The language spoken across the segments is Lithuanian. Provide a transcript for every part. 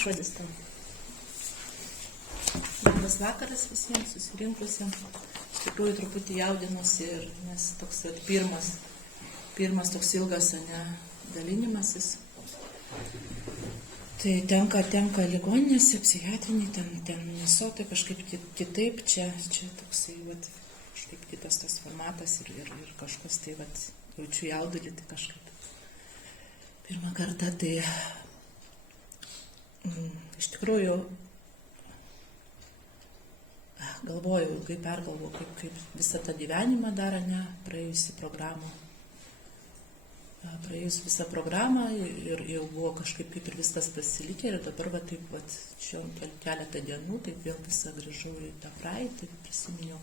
žodis tam. Labas vakaras visiems susirinkusiems. Iš tikrųjų truputį jaudinuosi, nes toks pirmas toks ilgas dalinimasis. Tai tenka ligoninėse, psichiatriniai, ten nesotai kažkaip kitaip, čia toksai, kažkaip kitas tas formatas ir kažkas tai, jaučiu jaudulį, tai kažkaip. Pirmą kartą, tai iš tikrųjų galvoju, ilgai pergalvoju, kaip visą tą gyvenimą dar, praėjusi programą. Praėjus visą programą ir jau buvo kažkaip kaip ir viskas pasilikę ir dabar taip čia keletą dienų, taip vėl visą grįžau į tą praeitį, prisiminiau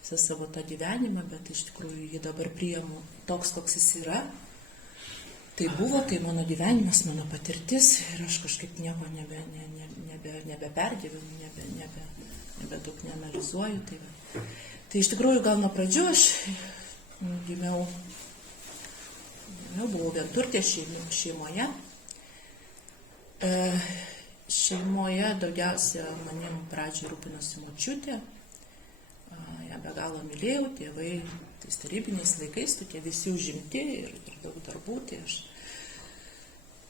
visą savo tą gyvenimą, bet iš tikrųjų jį dabar priimu toks, koks jis yra. Tai buvo, tai mano gyvenimas, mano patirtis ir aš kažkaip nieko nebeperdėviau, nebe daug neanalizuoju. Tai iš tikrųjų gal nuo pradžių aš buvau vienturtė šeimoje. Šeimoje daugiausia manim pradžiai rūpinosi močiutė. Ją be galo mylėjau, tėvai tais tarybiniais laikais, tokie visi užimti ir daug darbų. Tai aš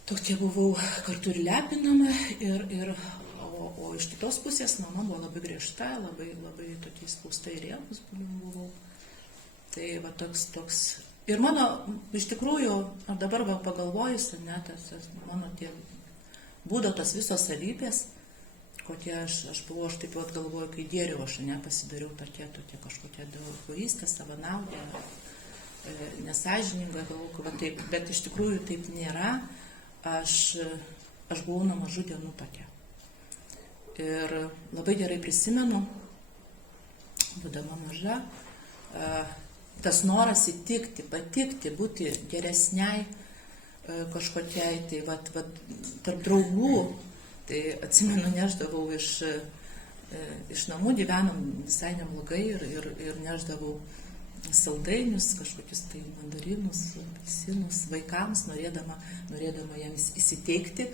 tokia buvau kartu ir lepinama, o iš kitos pusės mama buvo labai griežta, labai tokiais spausta į rėmus buvau. Tai toks. Ir mano, iš tikrųjų, dabar pagalvojus, mano tie būdo tos visos savybės, kokie aš buvau, aš taip pat galvoju, kai gėriau, aš pasidariau tokia kažkokia egoistė, savanaudė, nesąžininga, galvoju, taip, bet iš tikrųjų taip nėra, aš buvau nuo mažų dienų tokia. Ir labai gerai prisimenu, būdama maža, tas noras įtikti, patikti, būti geresniai kažkokiai, tai tarp draugų, tai atsimenu, neždavau iš namų, gyvenom visai neblogai ir neždavau saldainius, kažkokius tai mandarinus, apelsinus vaikams, norėdama jiems įsiteikti,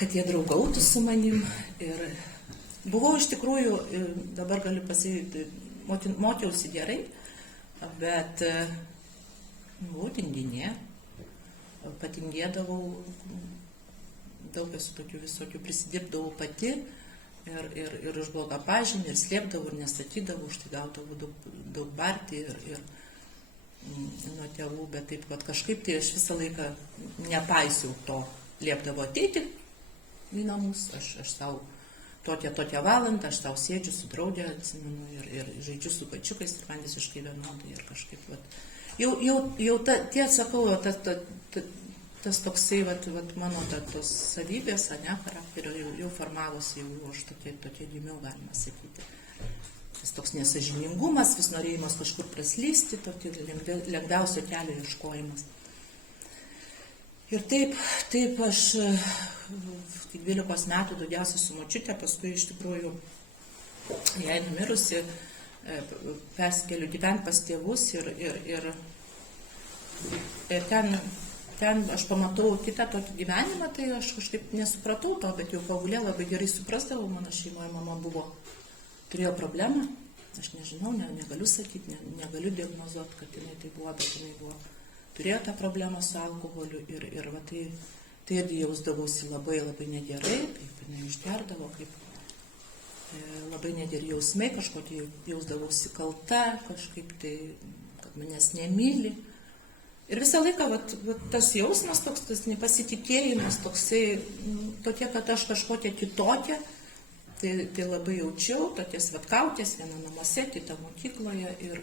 kad jie draugautų su manim. Ir buvau iš tikrųjų, dabar galiu pasakyti, mokiausi gerai, bet buvau tinginė, patingėdavau, daug esu tokių visokių, prisidirbdavau pati ir už blogą pažymį, ir slėpdavau, ir nesakydavau, už tai gaudavau daug barti ir nuo tėvų, bet taip, kažkaip tai aš visą laiką nepaisiau to, liepdavo ateiti į namus, aš savo tokią valandą, aš tau sėdžiu su draugė, atsimenu, ir žaidžiu su kačiukais, ir man visiškai vienodai, ir kažkaip, jau sakau, tas toksai, mano tos savybės, charakterio jau formavosi, jau aš tokia gimiau, galima sakyti. Tas toks nesažiningumas, vis norėjimas kažkur praslysti, tokio lengviausio kelio ieškojimas. Ir taip aš 12 metų daugiausiai su močiutė, paskui iš tikrųjų jai numirusi, persikeliu gyventi pas tėvus ir ten aš pamatau kitą tokį gyvenimą, tai aš kažkaip nesupratau to, bet jau paauglė labai gerai suprasdavau, mano šeimoje mama turėjo problemą, aš nežinau, negaliu sakyti, negaliu diagnozuoti, kad jinai tai buvo, bet jinai turėjo tą problemą su alkoholiu ir tai irgi jausdavausi labai negerai, kaip jinai išgerdavo, kaip labai negeri jausmai, kažkokie jausdavausi kalta, kažkaip tai, kad manęs nemyli. Ir visą laiką tas jausmas, tas nepasitikėjimas, tokia, kad aš kažkokia kitokia, tai labai jaučiau, tokias kaukės, viena namuose, kita mokykloje ir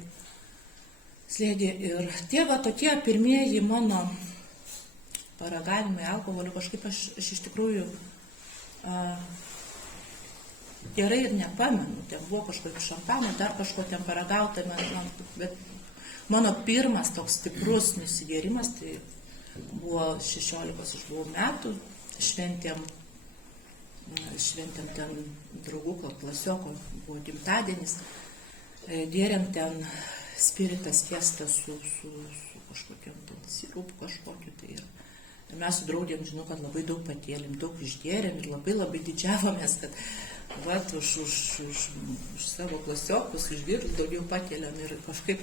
slėgė. Ir tie tokie pirmieji mano paragavimai alkoholio, kažkaip aš iš tikrųjų gerai ir nepamenu, ten buvo kažkokio šampano, dar kažko ten paragauta, bet mano pirmas toks stiprus nusigėrimas, tai buvo 16 metų, šventėm ten draugų klasioko, buvo gimtadienis, gėrėm ten spiritas tiestas su kažkokiam sirupu kažkokiu, tai Ir mes su draugėm, žinau, kad labai daug patėlėm, daug išgėrėm ir labai didžiavomės, kad vat, už savo klasiokus, už vyrus daugiau patėlėm ir kažkaip.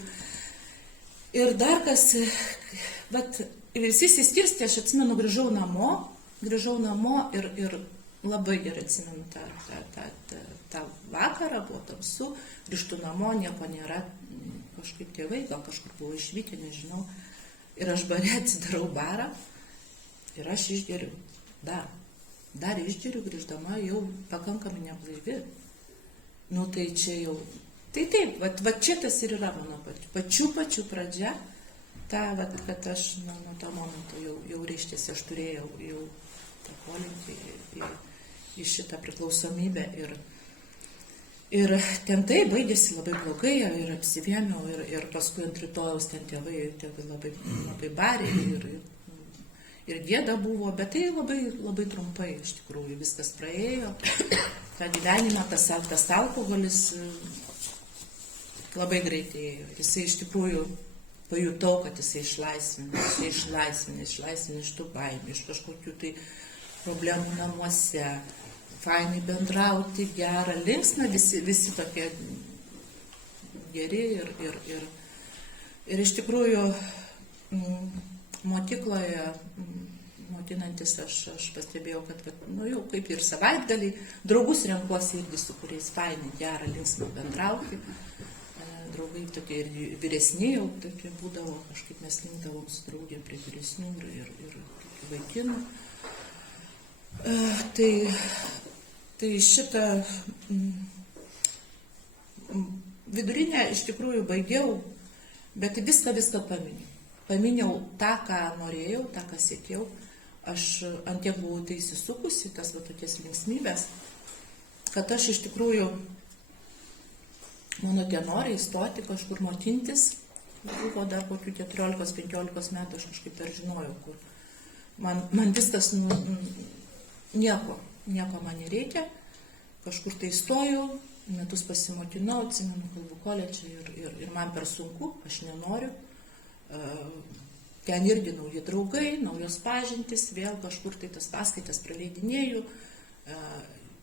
Ir dar kas, vat, visi įsiskirstė, aš atsimenu, grįžau namo ir labai gerai atsimenu tą vakarą, buvo tamsu, grįžtu namo, nieko nėra, kažkaip tėvai, gal kažkur buvo išvykę, nežinau. Ir aš bare atsidarau barą ir aš išgeriu dar išgeriu, grįždama jau pakankamai neblaivi. Nu tai čia jau, tai taip, va čia tas ir yra mano pačių pradžia, kad aš nuo to momento jau reiškiasi, aš turėjau jau tą polinkį į šitą priklausomybę ir ten tai baigėsi labai blogai ir apsivėmiau ir paskui ant rytojaus ten tėvai labai barė ir gėda buvo, bet tai labai trumpai iš tikrųjų viskas praėjo. tą gyvenimą, tas alkoholis labai greitai ėjo. Jisai iš tikrųjų pajutau, kad jisai išlaisvina iš tų baimių, iš kažkokių tai problemų namuose, fainai bendrauti, gera, linksma, visi tokie geri ir iš tikrųjų mokykloje mokinantis aš pastebėjau, kad jau kaip ir savaitgalį draugus renkuosi irgi, su kuriais fainai, gera, linksma bendrauti. Draugai tokie ir vyresni jau tokie būdavo, kažkaip mes linkdavom su draugėm prie vyresnių ir vaikinų. Tai šitą vidurinę iš tikrųjų baigiau, bet viską paminiau. Paminiau tą, ką norėjau, tą, ką siekiau. Aš ant tiek buvau tai įsisukusi, tas va tokias linksmybės, kad aš iš tikrųjų, mano tie norai įstoti kažkur mokintis, buvo dar kokių 14-15 metų, aš kažkaip dar žinojau, kur. Man viskas, nieko man nereikia, kažkur tai įstojau, metus pasimokinau, atsimenu kalbų koledžą ir man per sunku, aš nenoriu. Ten irgi nauji draugai, naujos pažintys, vėl kažkur tai tas paskaitas praleidinėjau,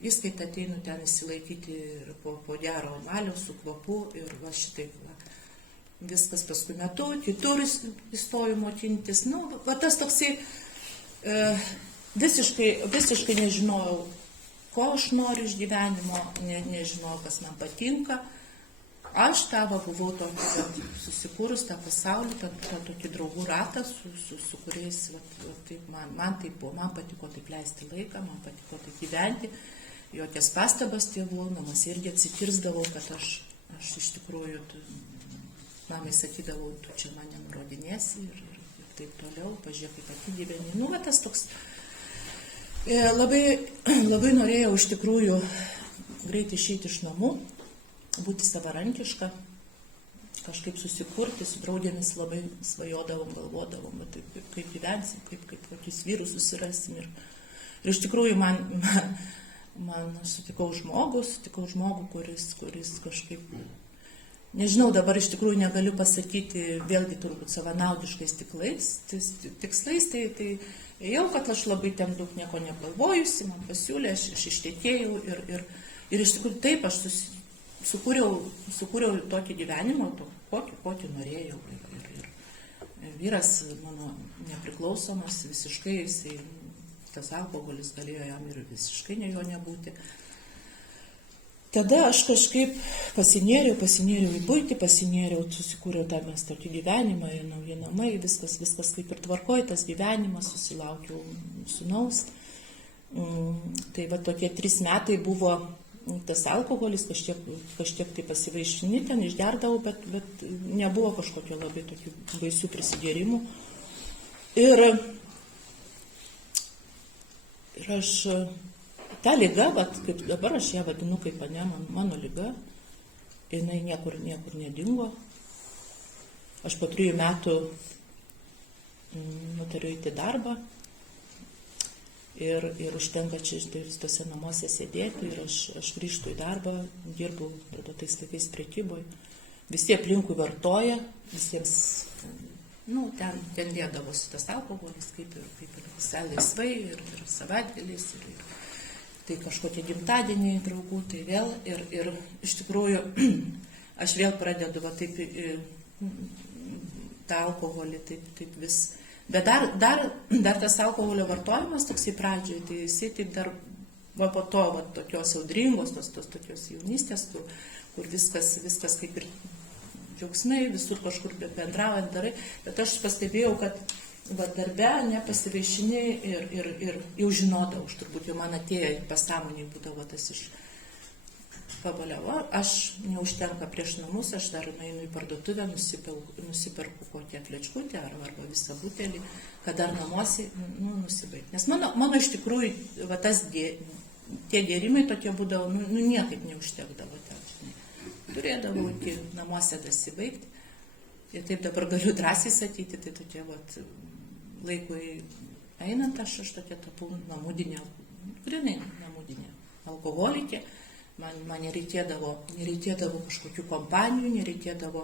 įskaitą ateinu ten įsilaikyti po gero valiaus su kvapu ir va šitaip va. Viskas paskui metu, kitur įstoju mokintis. Va tas toksai visiškai nežinojau, ko aš noriu iš gyvenimo, nežinojau, kas man patinka. Aš buvau tokį susikūrus tą pasaulį, tą tokį draugų ratą, su kuriais taip, man taip buvo, man patiko taip leisti laiką, man patiko taip gyventi, jokias pastabas tėvų, namuose irgi atsikirsdavau, kad aš iš tikrųjų, mamai sakydavau, tu čia man nenurodinėsi ir taip toliau, pažiūrėk, kaip pati gyveni. Tas toks, labai norėjau iš tikrųjų greitai išeiti iš namų, būti savarankiška, kažkaip susikurti, su draugėmis labai svajodavom, galvodavom, kaip gyvensim, kaip kokius vyrus susirasim. Ir iš tikrųjų man sutikau žmogų, kuris kažkaip, nežinau, dabar iš tikrųjų negaliu pasakyti, vėlgi turbūt savanaudiškais tikslais, tai jau, kad aš labai ten daug nieko negalvojusi, man pasiūlė, aš ištekėjau ir iš tikrųjų taip aš sukūriau tokį gyvenimą, kokį norėjau. Ir vyras mano nepriklausomas, visiškai, tas alkoholis galėjo jam ir visiškai jo nebūti. Tada aš kažkaip pasinėriau į buitį, susikūriau tą mes tokį gyvenimą, nauji namai, viskas kaip ir tvarkoj, tas gyvenimas, susilaukiau sūnaus. Tai va tokie 3 metai buvo tas alkoholis, kažkiek tai pasivaišini, ten išgerdavau, bet nebuvo kažkokio labai tokių baisių prisigėrimų. Ir aš tą ligą, kaip dabar aš ją vadinu kaip mano liga, jinai niekur nedingo. Aš po 3 metų nutariu eiti darbą. Ir užtenka čia tose namuose sėdėti ir aš grįžtu į darbą, dirbu tais laikais prekyboje. Visi aplinkui vartoja, visiems nu, ten dėdavosi tas alkoholis, kaip ir visai laisvai, ir savaitgaliais, ir tai kažkokie gimtadieniai draugų, tai vėl, ir iš tikrųjų aš vėl pradedu va taip tą alkoholį, taip vis, bet dar tas alkoholio vartojimas toksai pradžioje, tai jisai taip dar, va po to, va tokios audringos, tos tokios jaunystės, kur viskas kaip ir džiaugsmai, visur kažkur bendraujant darai, bet aš pastebėjau, kad va darbe nepasivaišini ir jau žinodavau, turbūt jau man atėjo pasąmoniai būdavo tas iš pabaliavo, aš neužtenka prieš namus, aš dar nueinu į parduotuvę, nusiperku kokią flečkutę arba visą butelį, kad dar namuose nusibaigti. Nes mano iš tikrųjų va tas tie gėrimai tokie būdavo, niekaip neužtekdavo ten, žinai. Turėdavau iki namuose dasibaigti. Ir taip dabar galiu drąsiai sakyti, tai tokie vat laikui einant, aš tokia tapau namudinė, grinai namudinė alkoholikė. Man nereikėdavo kažkokių kompanijų, nereikėdavo.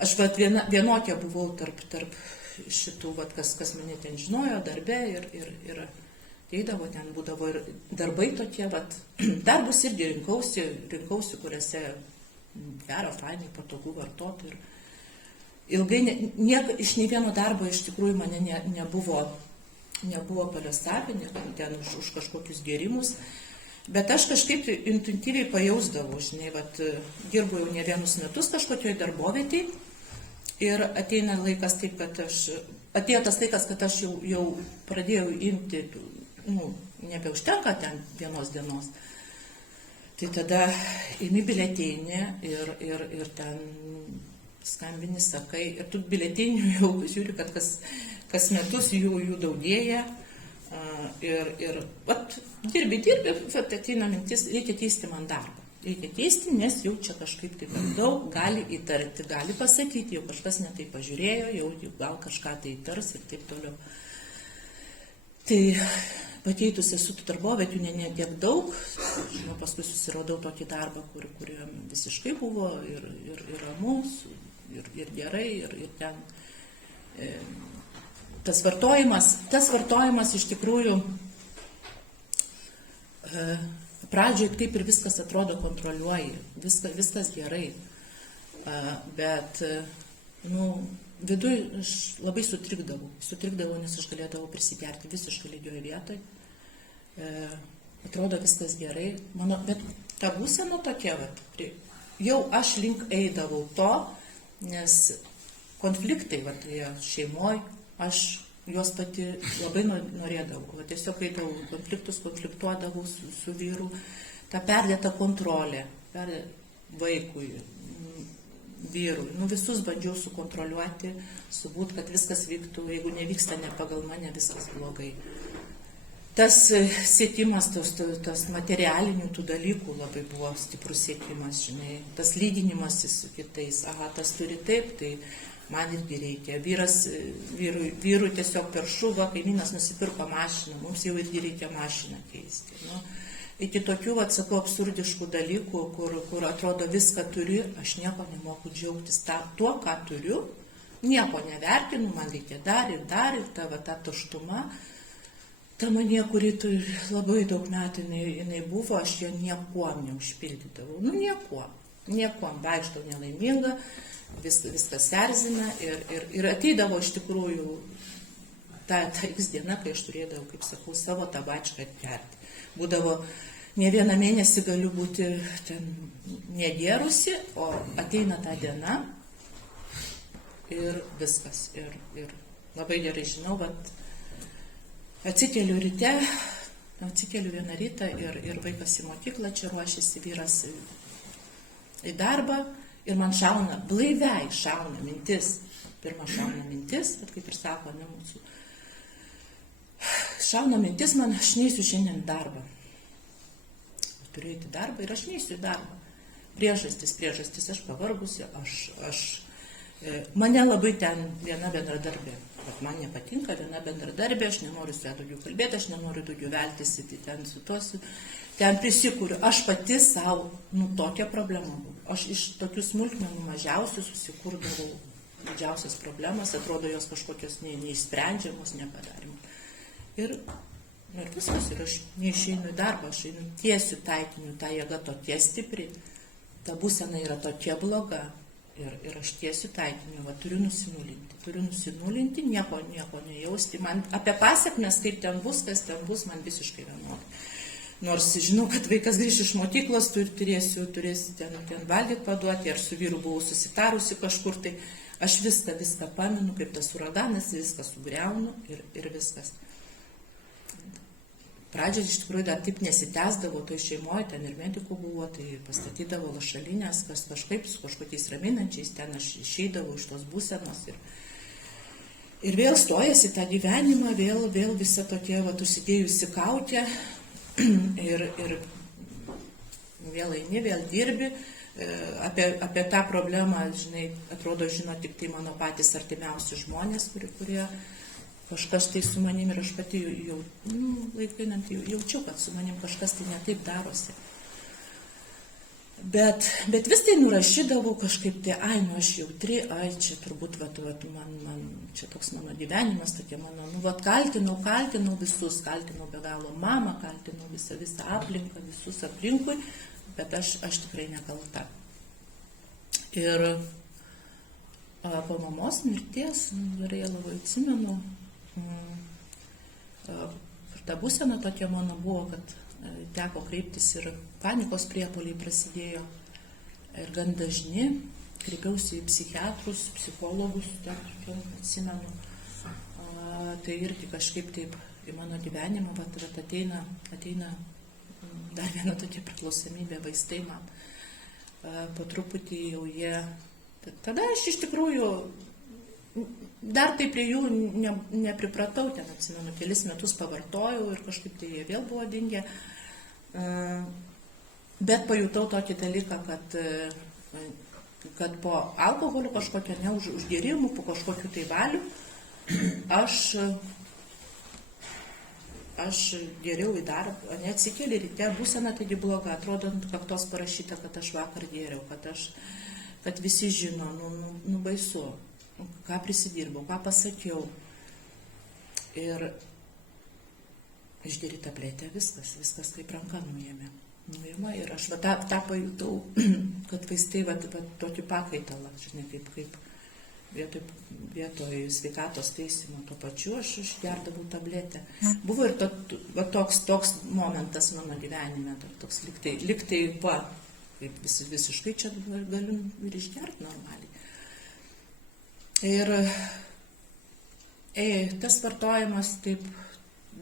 Aš vat vienokia buvau tarp šitų, vat, kas mane ten žinojo darbe ir ateidavo, ten būdavo ir darbai tokie, vat, darbus irgi rinkausi, kuriuose gera, fainai, patogu vartoti. Ir ilgai iš nei vieno darbo iš tikrųjų mane nebuvo paliestavę, ten už kažkokius gėrimus. Bet aš kažkaip intuityviai pajausdavau, žinai, vat, dirbu jau ne vienus metus kažkokioj darbovietėj ir ateina laikas taip, kad atėjo tas laikas, kad aš jau pradėjau imti, nebeužtenka ten vienos dienos. Tai tada imi biletėnį ir ten skambini, sakai, ir tų biletėnių jau žiūri, kad kas metus jų daugėja. Ir vat, dirbi, vat, ateina mintis, reikia keisti man darbą. Reikia keisti, nes jau čia kažkaip tai per daug gali įtarti, gali pasakyti, jau kažkas netai pažiūrėjo, jau gal kažką tai įtars ir taip toliau. Tai pakeitus esu tų darbovietių ne tiek daug, žinau, paskui susiradau tokį darbą, kuriam visiškai buvo ir ramus, ir gerai, ir ten... Tas vartojimas iš tikrųjų pradžioje kaip ir viskas atrodo kontroliuoji, viskas gerai, bet viduj aš labai sutrikdavau, nes aš galėdavau prisigerti visiškai lygioje vietoje, atrodo viskas gerai, bet ta būsena tokia, jau aš link eidavau to, nes konfliktai šeimoje, aš juos pati labai norėdavau. Tiesiog eidavau konfliktus, konfliktuodavau su vyru. Ta perdėta kontrolė, vaikui, vyrui. Visus bandžiau sukontroliuoti, subūt, kad viskas vyktų, jeigu nevyksta ne pagal mane, viskas blogai. Tas siekimas, tas materialinių tų dalykų labai buvo stiprus siekimas, žinai. Tas lyginimas su kitais, tas turi taip, tai man irgi reikia. Vyrui tiesiog per šūvą, kaimynas nusipirko mašiną, mums jau irgi reikia mašiną keisti. Iki tokių, atsakau, absurdiškų dalykų, kur atrodo viską turi, aš nieko nemoku džiaugtis tuo, ką turiu, nieko nevertinu, man reikia dar ir ta tuštuma. Ta manie, kuri labai daug metų jinai buvo, aš jo niekuom neužpildydavau. Niekuom, vaikštau nelaiminga, viskas erzina ir ateidavo iš tikrųjų ta X diena, kai aš turėdavau, kaip sakau, savo tabačką atgerti. Būdavo ne vieną mėnesį galiu būti ten negėrusi, o ateina ta diena ir viskas. Ir labai gerai žinau, atsikeliu vieną rytą ir vaikas į mokyklą, čia ruošiasi vyras į darbą. Ir man blaiviai šauna mintis. Pirma šauna mintis, bet kaip ir sako, mūsų. Šauna mintis man, aš neisiu šiandien darbą. Turiu eiti darbą ir aš neisiu į darbą. Priežastis, aš pavargusi, mane labai ten viena bendradarbė. Bet man nepatinka viena bendradarbė, aš nenoriu su ją daugiau kalbėti, aš nenoriu daugiau veltis ten su tuos. Ten prisikūriu, aš pati savo, tokia problema buvo. Aš iš tokių smulkmenų mažiausių susikurdavau didžiausias problemas, atrodo jos kažkokios neišsprendžiamos, nepadarimos. Ir viskas, ir aš neišeinu į darbą, aš einu tiesiu taikiniu, ta jėga tokia stipri, ta būsena yra tokia bloga, ir aš tiesiu taikiniu, va, turiu nusinulinti, nieko nejausti, man apie pasiekmes, kaip ten bus, kas ten bus, man visiškai vienodai. Nors žinau, kad vaikas grįš iš mokyklos, turėsiu ten valgyti paduoti, ar su vyru buvau susitarusi kažkur, tai aš viską pamenu, kaip tas uraganas, viską sugriaunu ir viskas. Pradžioje iš tikrųjų dar taip nesitęsdavo, toj šeimoje, ten ir medikų buvo, tai pastatydavo lašalinės, kažkaip su kažkokiais raminančiais, ten aš išeidavau iš tos būsenos ir vėl stojasi tą gyvenimą, vėl visa tokia, va, užsidėjusi kaukė ir vėl eini, vėl dirbi. Apie tą problemą, žinai, atrodo, žino tik tai mano patys artimiausi žmonės, kurie kažkas tai su manim ir aš pati jau laiku einant jaučiu, kad su manim kažkas tai netaip darosi. Bet vis tai nurašydavau kažkaip tai, aš jautri, čia turbūt, man čia toks mano gyvenimas, tokia mano, kaltinau visus, kaltinau be galo mamą, kaltinau visą aplinką, visus aplinkui, bet aš tikrai nekalta. Ir po mamos mirties, gerai labai atsimenu, ta būsena tokia mano buvo, kad teko kreiptis ir panikos priepuoliai prasidėjo ir gan dažni, kreipiausi į psichiatrus, psichologus, atsimenu, tai irgi kažkaip taip į mano gyvenimą ateina dar viena tokia priklausomybė, vaistai man, po truputį jau jie, tada aš iš tikrųjų dar tai prie jų nepripratau, ten atsimenu, kelis metus pavartojau ir kažkaip tai jie vėl buvo dingę, bet pajutau tokį dalyką, kad po alkoholio kažkokio, užgėrimų, po kažkokių tai valių, aš geriau į darbą, neatsikėlė ryte, būsena taigi bloga, atrodo, kaktos parašyta, kad aš vakar gėriau, kad visi žino, baisu. Ką prisidirbau, ką pasakiau. Ir išgeri tabletę, viskas kaip ranka nuėmė. Ir aš tą pajutau, kad vaistai tokį pakaitalą, žinai, kaip vietoj sveikatos taisymo to pačiu, aš išgerdavau tabletę. Buvo ir toks momentas mano gyvenime, toks liktai kaip visiškai čia galiu ir išgerti normaliai. Ir tas vartojimas taip,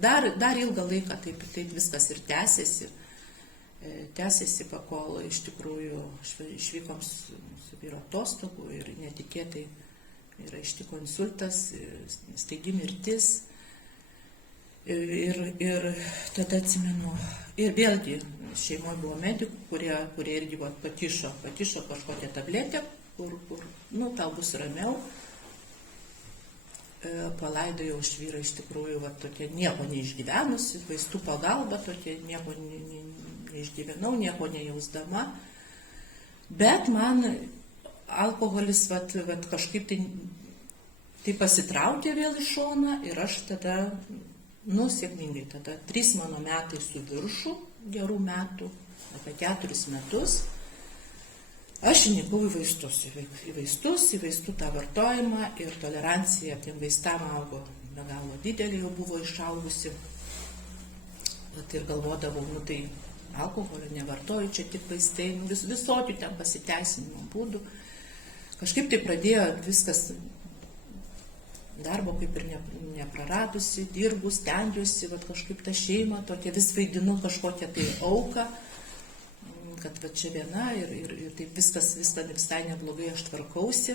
dar ilgą laiką taip viskas ir tęsėsi, pakol iš tikrųjų išvykom su vyro atostogų ir netikėtai yra ištiko insultas, staigi mirtis. Ir tada atsimenu, ir vėlgi šeimoje buvo medikų, kurie irgi patišo kažkokią tabletę, kur tau bus ramiau. Palaidojau aš vyrą iš tikrųjų tokia nieko neišgyvenusi, vaistų pagalba tokia, nieko neišgyvenau, nieko nejausdama, bet man alkoholis kažkaip tai pasitraukė vėl į šoną ir aš tada, sėkmingai, tada 3 mano metai su viršu, gerų metų, apie 4 metus, aš įnikau į vaistų tą vartojimą ir tolerancija tiem vaistam augo be galo didelė, jau buvo išaugusi. Ir galvodavau, tai alkoholio nevartoju, čia tik vaistai, visokių ten pasiteisinimo būdų. Kažkaip tai pradėjo viskas, darbo kaip ir nepraradusi, dirbu, stengiuosi, kažkaip tą šeimą, tokia vis vaidinu kažkokią tai auką, kad čia viena ir taip viskas visai neblogai aš tvarkausi.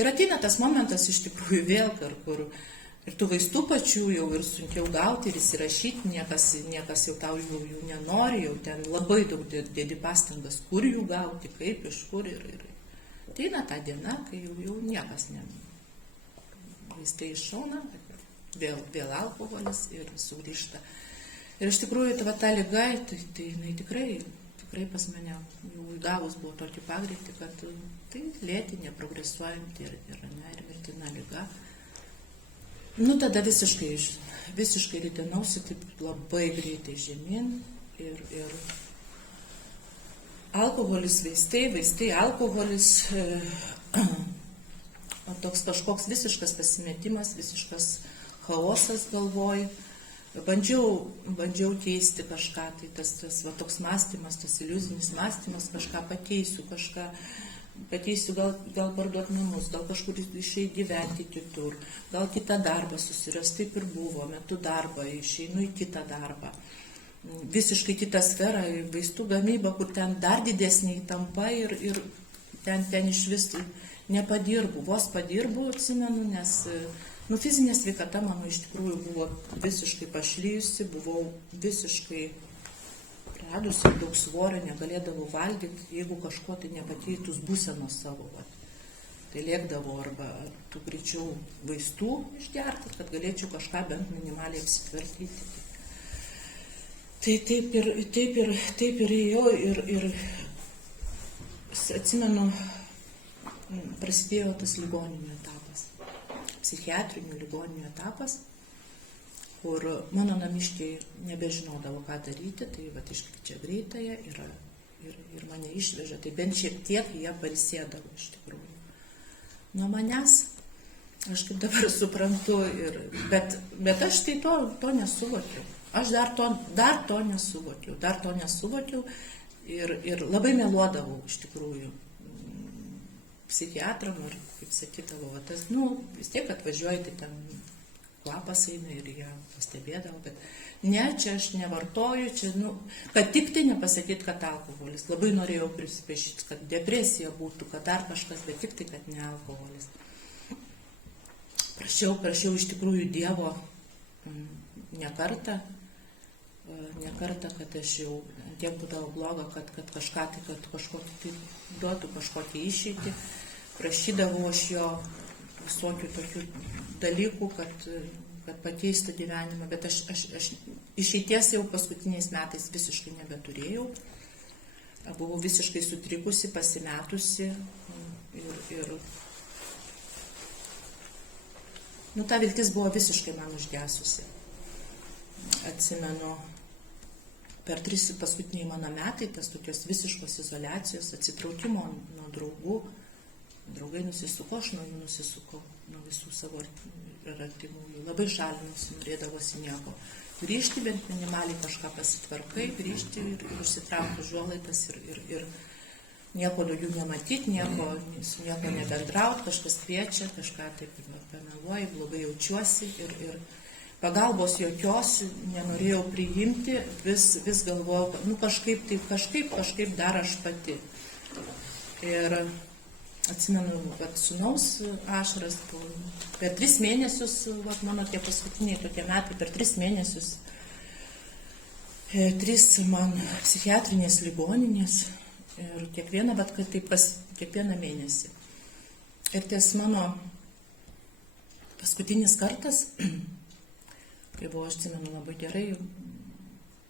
Ir ateina tas momentas iš tikrųjų vėl, kur ir tų vaistų pačių jau ir sunkiau gauti ir įsirašyti, niekas jau tau jų nenori, jau ten labai daug dėdi pastangas, kur jų gauti, kaip, iš kur. Ir ateina ta diena, kai jau niekas vaistai iššauna, vėl alkoholis ir sugrįžta. Ir iš tikrųjų ta liga, tai jinai tikrai tikrai pas mane jau įgavus buvo tokį pagreitį, kad tai lėtinė, progresuojanti ir mirtina liga. Nu, tada visiškai ritinausi taip labai greitai žemyn ir alkoholis, vaistai, alkoholis, toks kažkoks visiškas pasimetimas, visiškas chaosas galvoj. Bandžiau keisti kažką, tai tas va, toks mąstymas, tas iliuzinis mąstymas, kažką pakeisiu, gal parduoti namus, gal kažkur išeiti gyventi kitur, gal kitą darbą susiras, taip ir buvo, metu darbą, išeinu į kitą darbą. Visiškai kitą sferą, vaistų gamybą, kur ten dar didesnė įtampa ir ten iš vis nepadirbu, vos padirbu, atsimenu, nes fizinė sveikata mano iš tikrųjų buvo visiškai pašlyjusi, buvau visiškai pradusi, daug svorio, negalėdavau valgyti, jeigu kažko tai nepakeitus būsenos savo. Tai lėkdavo arba tų greičiau vaistų išgerti, kad galėčiau kažką bent minimaliai apsitvarkyti. Tai taip ir ėjau ir atsimenu, prasidėjo tas ligoninių etapas, psichiatrinių ligoninių etapas, kur mano namiškiai nebežinodavo, ką daryti, tai iškviečia greitąją ir mane išveža, tai bent šiek tiek jie pailsėdavo iš tikrųjų. Nuo manęs, aš kaip dabar suprantu, bet aš tai to nesuvokiau. Aš dar to nesuvokiau ir labai meluodavau iš tikrųjų psichiatram ir, kaip sakydavo, vis tiek atvažiuoji, tai ten kvapas eina ir jie pastebėdavo, kad ne, čia aš nevartoju, čia, kad tik tai nepasakyti, kad alkoholis. Labai norėjau prisipažinti, kad depresija būtų, kad dar kažkas, bet tik tai, kad ne alkoholis. Prašiau iš tikrųjų Dievo ne kartą, kad aš jau tiek būdavo bloga, kad kažką tai, kad kažkokį tai duotų, kažkokį išeitį. Prašydavau aš jo visokių tokių dalykų, kad pakeistų gyvenimą, bet aš išeities jau paskutiniais metais visiškai nebeturėjau. Buvau visiškai sutrikusi, pasimetusi ir ta viltis buvo visiškai man užgesusi. Atsimenu, per 3 paskutiniai mano metai, tas tokios visiškos izoliacijos, atsitraukimo nuo draugų, draugai nusisuko, aš nuo jų nusisukau, nuo visų savo artimųjų, labai šalinusi, norėdavosi nieko. Grįžti, bent minimaliai kažką pasitvarkai, grįžti ir užsitraukti užuolaidas ir nieko daugiau nematyti, su nieko nebendrauti, kažkas kviečia, kažką taip pameluoju, blogai jaučiuosi ir pagalbos jokios nenorėjau priimti, vis galvojau, kažkaip dar aš pati. Ir atsimenu, sūnaus ašaras, per 3 mėnesius, mano tie paskutiniai tokie metai, per 3 mėnesius, 3 man psichiatrinės ligoninės ir kiekvieną mėnesį. Ir ties mano paskutinis kartas, kai buvo, aš atsimenu labai gerai,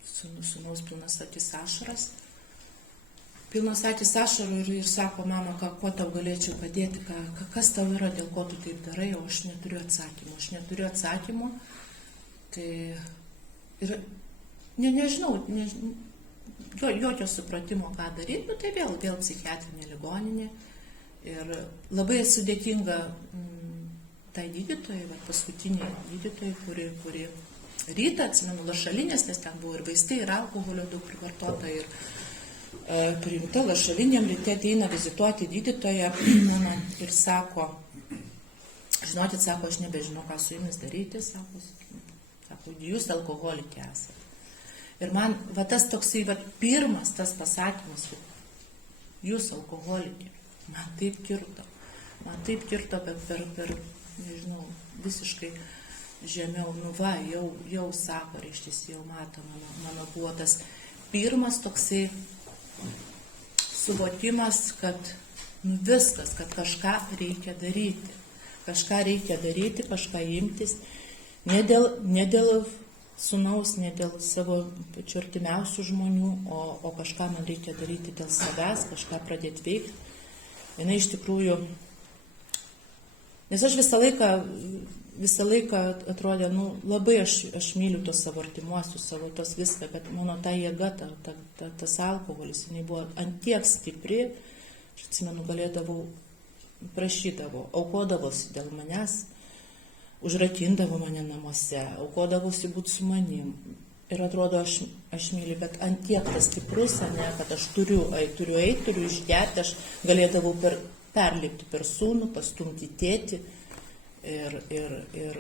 sūnaus pilnas akis ašaras, ir sako, mama, kuo tau galėčiau padėti, kas tau yra, dėl ko tu taip darai, o aš neturiu atsakymų. Tai ir nežinau, jokio supratimo, ką daryti, tai vėl psichiatrinė ligoninė. Ir labai esu dėkinga tai gydytojai, paskutiniai gydytojai, kuri rytą, atsimenu, Lašalinės, nes ten buvo ir vaistai, ir alkoholio daug privartota, ir priimta Lašaliniam, ryte ateina vizituoti gydytoją mano ir sako, žinokit, sako, aš nebežinau, ką su jumis daryti, sako, jūs alkoholikė esate. Ir man, tas toksai, pirmas tas pasakymas, jūs alkoholikė, man taip kirto, bet per nežinau, visiškai žemiau, jau sako, reištis, jau mato, mano buvo tas pirmas toksai suvokimas, kad viskas, kad kažką reikia daryti, kažką imtis, ne dėl sūnaus ne dėl savo pačių artimiausių žmonių, o kažką man reikia daryti dėl savęs, kažką pradėti veikti. Jinai iš tikrųjų, nes aš visą laiką atrodė, labai aš myliu tos savo artimuosius, savo tos viską, bet mano ta jėga, tas alkoholis, jinai buvo antiek stipri, aš atsimenu, galėdavau, prašydavau, aukodavosi dėl manęs, užrakindavo mane namuose, aukodavosi būti su manim. Ir atrodo, aš myliu, bet antiek tas stiprus, kad aš turiu eiti, turiu išgerti, aš galėdavau perlipti per sūnų, pastumti tėtį ir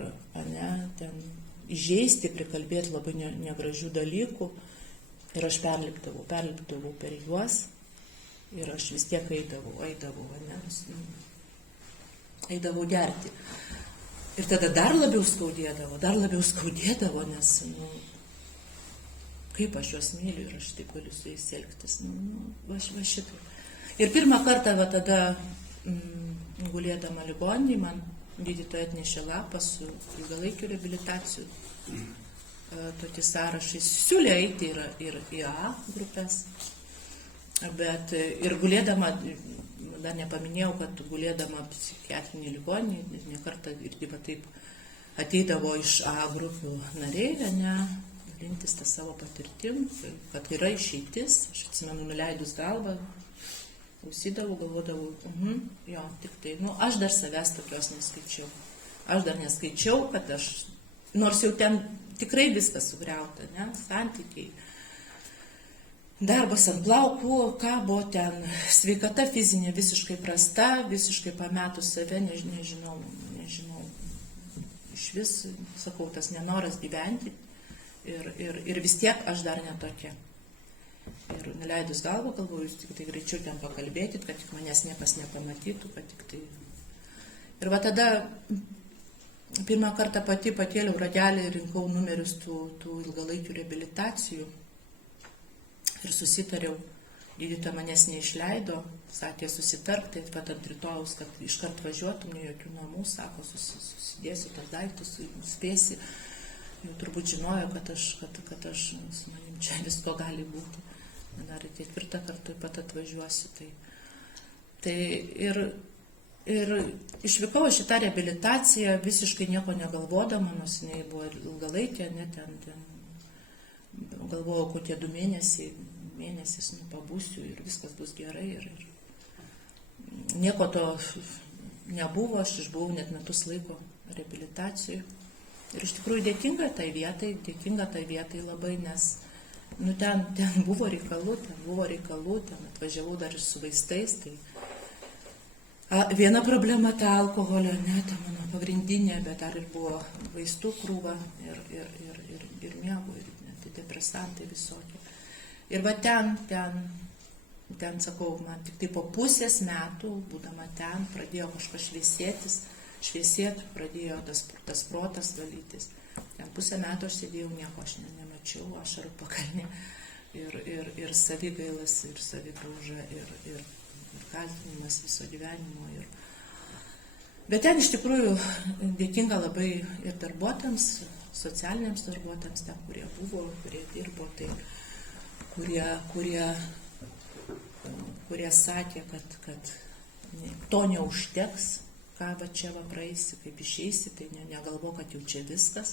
ten įžeisti, prikalbėti labai negražių dalykų. Ir aš perlipdavau per juos ir aš vis tiek eidavau gerti. Ir tada dar labiau skaudėdavo, nes, kaip aš juos myliu ir aš taip galiu su jais elgtis. Va šitaip. Ir pirmą kartą tada gulėdama ligoninėje, man gydytoja atnešė lapą su ilgalaikiu reabilitacijų. Tokį sąrašą siūlė eiti ir į A grupės. Bet ir gulėdama, dar nepaminėjau, kad gulėdama psichiatrinį ligoninį, ne kartą irgi taip ateidavo iš A grupių nariai, dalintis tą savo patirtim, kad yra išeitis. Aš atsimenu, nuleidus galvą, klausydavau, galvodavau, jo, tik tai, aš dar savęs tokios neskaičiau. Aš dar neskaičiau, kad nors jau ten tikrai viskas sugriauta, santykiai. Darbas ant plaukų, kabo ten, sveikata fizinė visiškai prasta, visiškai pametus save, nežinau, iš vis, sakau, tas nenoras gyventi ir vis tiek aš dar netokia. Ir nuleidus galvą, galvoju, jūs tik tai greičiau ten pakalbėkit, kad tik manęs niekas nepamatytų, kad tik tai. Ir va tada pirmą kartą pati pakėliau ragelį ir rinkau numerius tų ilgalaikių reabilitacijų. Ir susitariau, gydytoja manęs neišleido, sakė susitarkti, pat ant rytojaus, kad iškart važiuotum, ne jokių namų, sako, susidėsi tos daiktus, spėsi. Jau turbūt žinojo, kad aš su manim čia visko gali būti. Dar 4 kartą pat atvažiuosiu. Tai ir išvykau šitą reabilitaciją visiškai nieko negalvodama, nors jinai buvo ilgalaikė, ten galvojau, kokie 2 mėnesiais pabūsiu ir viskas bus gerai. Ir nieko to nebuvo, aš išbuvau net metus laiko reabilitacijai. Ir iš tikrųjų dėkinga tai vietai labai, nes ten buvo reikalų, ten atvažiavau dar ir su vaistais. Tai viena problema ta alkoholio, ta mano pagrindinė, bet dar ir buvo vaistų krūva ir miego, ir depresantai visokie. Ir va ten, sakau, man tik tai po pusės metų, būdama ten, pradėjo kažkas šviesėti, pradėjo tas protas valytis. Ten pusę metų aš sėdėjau, nieko aš nemačiau, ašarų pakalnė ir savigailas, ir savigrauža, ir kaltinimas viso gyvenimo. Bet ten iš tikrųjų dėkinga labai ir darbuotojams, socialiniams darbuotojams, ten, kurie buvo, kurie dirbo, tai kurie sakė, kad to neužteks, ką va čia va praeisi, kaip išeisi, tai negalvo, kad jau čia viskas,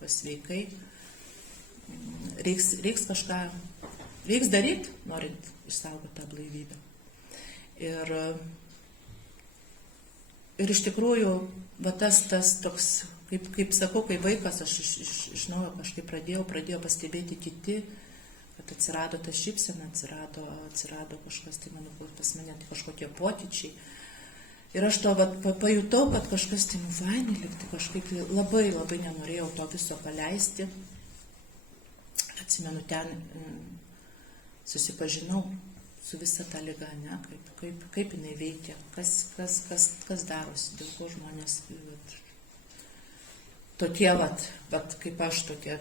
pasveikai. Reiks kažką, reiks daryti, norint išsaugoti tą blaivybę. Ir iš tikrųjų, va tas toks, kaip sakau, kaip vaikas, aš iš naujo kažkaip pradėjau pastebėti kiti, kad atsirado ta šypsena, atsirado kažkas, tai manau, pas mane tai kažkokie pokyčiai. Ir aš to pajutau, kad kažkas tai fainai, likti kažkaip labai nenorėjau to viso paleisti. Atsimenu, ten susipažinau su visa ta liga, kaip jinai veikia, kas darosi, dėl ko žmonės tokie kaip aš tokie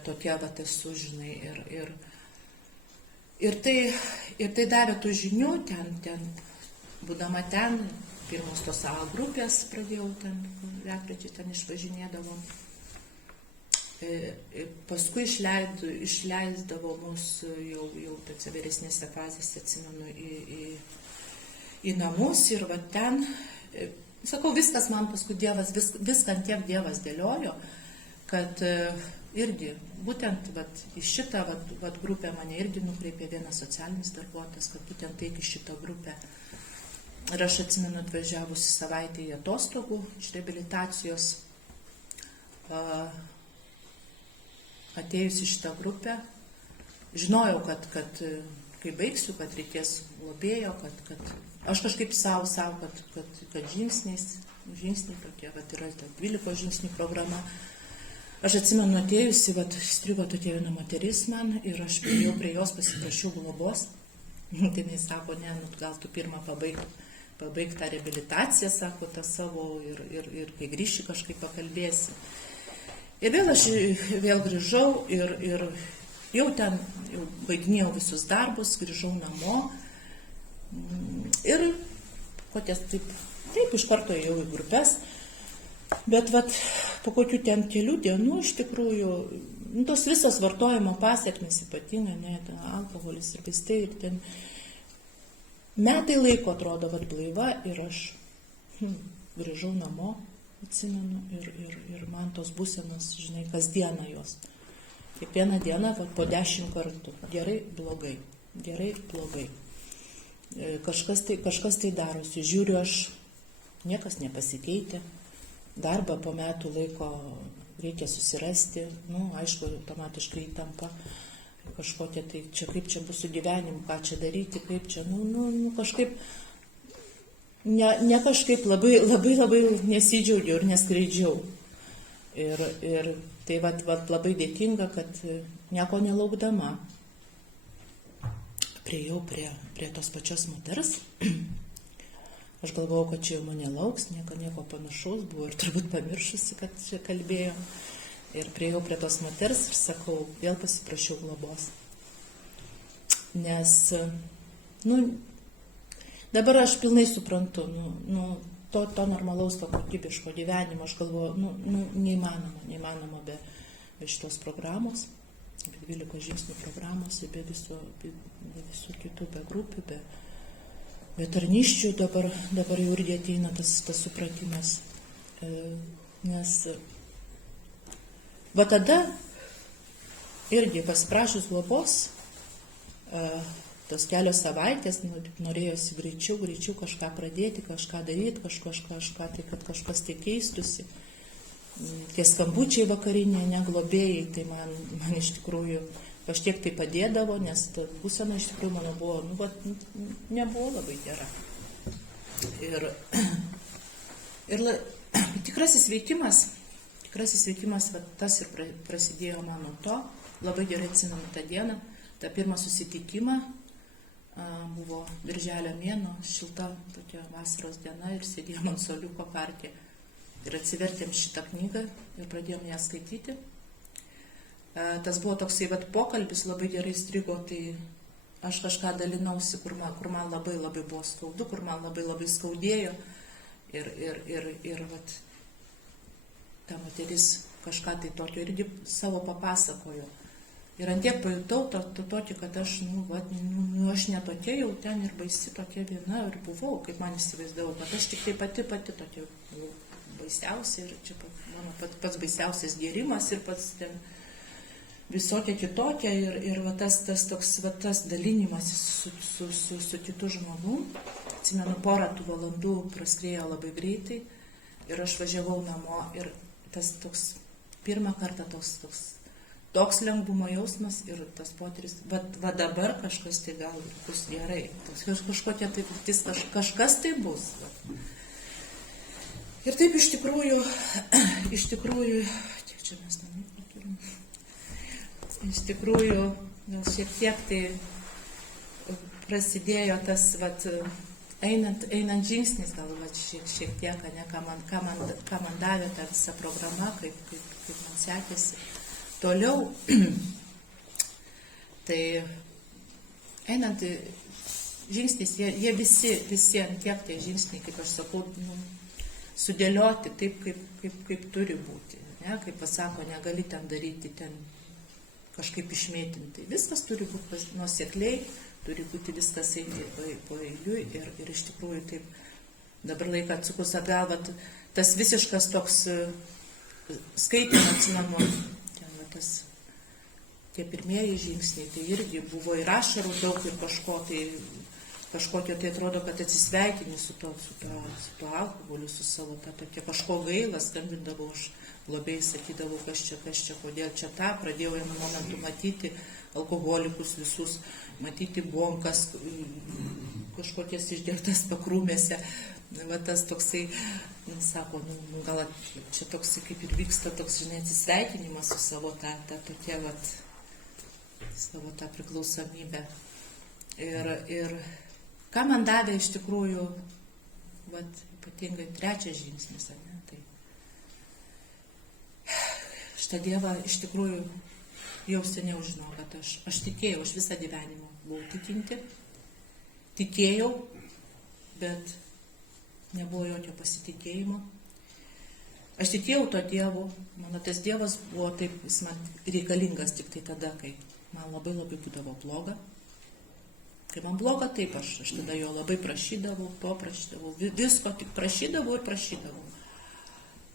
esu, žinai, ir tai davė tų žinių, ten, būdama ten, pirmos tos A grupės pradėjau ten, retrečiai ten išvažinėdavom. Paskui išleisdavo mus jau tose vyresnėse fazėse, atsimenu, į namus ir va ten, sakau, viskas man paskui Dievas, viską tiek Dievas dėliojo, kad irgi būtent vat, į šitą vat, grupę mane irgi nukreipė vienas socialinis darbuotojas, kad būtent eik į šitą grupę. Ir aš atsimenu, atvažiavusi savaitę į atostogų iš reabilitacijos, atėjusi šitą grupę, žinojau, kad kai baigsiu, kad reikės globėjo, kad aš kažkaip savo, kad žingsniai tokie, vat yra 12 žingsnių programa. Aš atsimenu, atėjusi, strigo tokia viena moteris man ir aš priėjau prie jos, pasiprašiau globos. Tai jinai sako, ne, gal tu pirmą pabaig tą reabilitaciją, sako, tą savo ir kai grįši kažkaip pakalbėsi. Ir vėl aš grįžau ir jau ten baiginėjau visus darbus, grįžau namo ir koties taip iš karto ėjau į grupės, bet po kokių ten kelių dienų iš tikrųjų, tos visas vartojimo pasiekmes ypatingai, ne, alkoholis ir vaistai, ir ten metai laiko atrodo blaiva ir aš grįžau namo, atsimenu, ir man tos būsenos, žinai, kasdieną jos. Kiekvieną dieną po 10 kartų. Gerai, blogai. Gerai, blogai. Kažkas tai darosi. Žiūriu, aš niekas nepasikeitė. Darbą po metų laiko reikia susirasti. Aišku, automatiškai įtampa kažkokia, tai čia kaip čia bus su gyvenimu, ką čia daryti, kaip čia, kažkaip ne kažkaip labai nesidžiaugiau ir neskleidžiau. Ir tai labai dėkinga, kad nieko nelaukdama priėjau prie tos pačios moters. Aš galvojau, kad čia jau mane lauks, nieko panašaus buvo ir turbūt pamiršusi, kad čia kalbėjom. Ir priėjau prie tos moters ir sakau, vėl pasiprašiau globos. Nes, dabar aš pilnai suprantu, to normalaus, to kokybiško gyvenimo, aš galvoju, neįmanoma be šitos programos, be 12 žingsnių programos, be visų kitų, be grupių, be tarnyščių, dabar jau irgi ateina tas supratimas. Nes tada irgi pasiprašus globos, tos kelios savaitės, norėjosi greičiau kažką pradėti, kažką daryti, kažką tai, kad kažkas tai keistusi. Tie skambučiai vakariniai, neglobėjai, tai man iš tikrųjų kažkiek tai padėdavo, nes ta būsena iš tikrųjų mano buvo, nebuvo labai gera. Ir tikrasis veikimas, tas ir prasidėjo man nuo to, labai gerai atsimenu tą dieną, tą pirmą susitikimą. Buvo birželio mėnuo, šilta tokia vasaros diena ir sėdėjom ant suoliuko parke ir atsivertėm šitą knygą ir pradėjom ją skaityti. Tas buvo toksai pokalbis, labai gerai strigo, tai aš kažką dalinausi, kur man labai buvo skaudu, kur man labai skaudėjo ir ta moteris kažką tai tokio irgi savo papasakojo. Ir antiek pajutau tokį, kad aš, aš ne tokia jau ten ir baisi tokia viena ir buvau, kaip man įsivaizdavau, kad aš tik tai pati tokia baisiausia ir čia mano pats baisiausias gėrimas ir pats ten visokia kitokia ir tas dalinimasis su kitu žmogum. Atsimenu, porą tų valandų praskriejo labai greitai ir aš važiavau namo ir tas toks pirmą kartą toks lengvumo jausmas ir tas potyris, dabar kažkas tai gal bus gerai, kažkokia tai viltis, kažkas tai bus. Ir taip iš tikrųjų, tiek čia mes namai turim, iš tikrųjų, gal šiek tiek tai prasidėjo tas, einant žingsnis, gal šiek tiek, ką man davė ta visa programa, kaip man sekėsi. Toliau, tai einant žingsnis, jie visi tiek tie žingsniai, kaip aš sakau, sudėlioti taip, kaip turi būti. ne, kaip pasako, negali ten daryti, ten kažkaip išmėtinti. Viskas turi būti nuosekliai, turi būti viskas eiti po eiliui ir iš tikrųjų taip, dabar laiką atsukus atgal, tas visiškas toks skaitymas, atsimenu, ten tas, tie pirmieji žingsniai, tai irgi buvo ir ašarų daug ir kažkokio tai atrodo, kad atsisveikini su to alkoholiu, su savo tą tokia kažko gaila, skambindavau už globėjai, sakydavau, kas čia, kodėl čia tą, pradėjau vienu momentu matyti alkoholikus visus, matyti bonkas, kažkokias išdėtas pakrūmėse, va tas toksai, sako, gal čia toksai kaip ir vyksta toks, žinai, atsisveikinimas su savo tą tokia, savo tą priklausomybę. Ir ką man davė iš tikrųjų, ypatingai trečias žingsnis, ne, tai šitą Dievą iš tikrųjų jau seniau žinau, kad aš tikėjau, aš visą gyvenimą buvau tikinti, tikėjau, bet nebuvo jokio pasitikėjimo. Aš tikėjau to Dievu, mano tas Dievas buvo taip, jis man reikalingas tik tai tada, kai man labai būdavo bloga. Kai man bloga, taip aš tada jo labai prašydavau, to prašydavau, visko tik prašydavau ir prašydavau.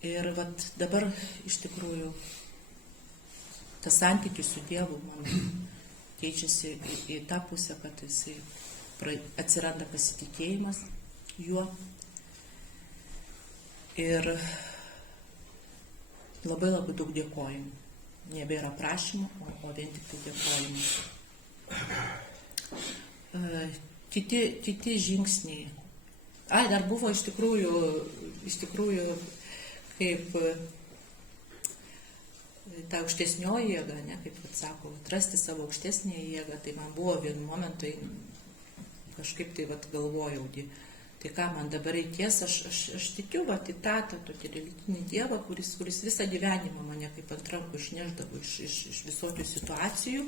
Ir dabar iš tikrųjų tas santykis su Dievu man keičiasi į tą pusę, kad jisai atsiranda pasitikėjimas juo. Ir labai daug dėkojimų. Nebėra prašymų, o vien tik tai dėkojimų. Kiti žingsniai. Dar buvo iš tikrųjų kaip ta aukštesnioji jėga, ne, kaip sako, atrasti savo aukštesnę jėgą, tai man buvo vienu momentu, kažkaip tai galvojau, tai ką man dabar reikės, aš tikiu į tą tokį religinį Dievą, kuris visą gyvenimą mane kaip ant rankų išneždavo iš visokių situacijų,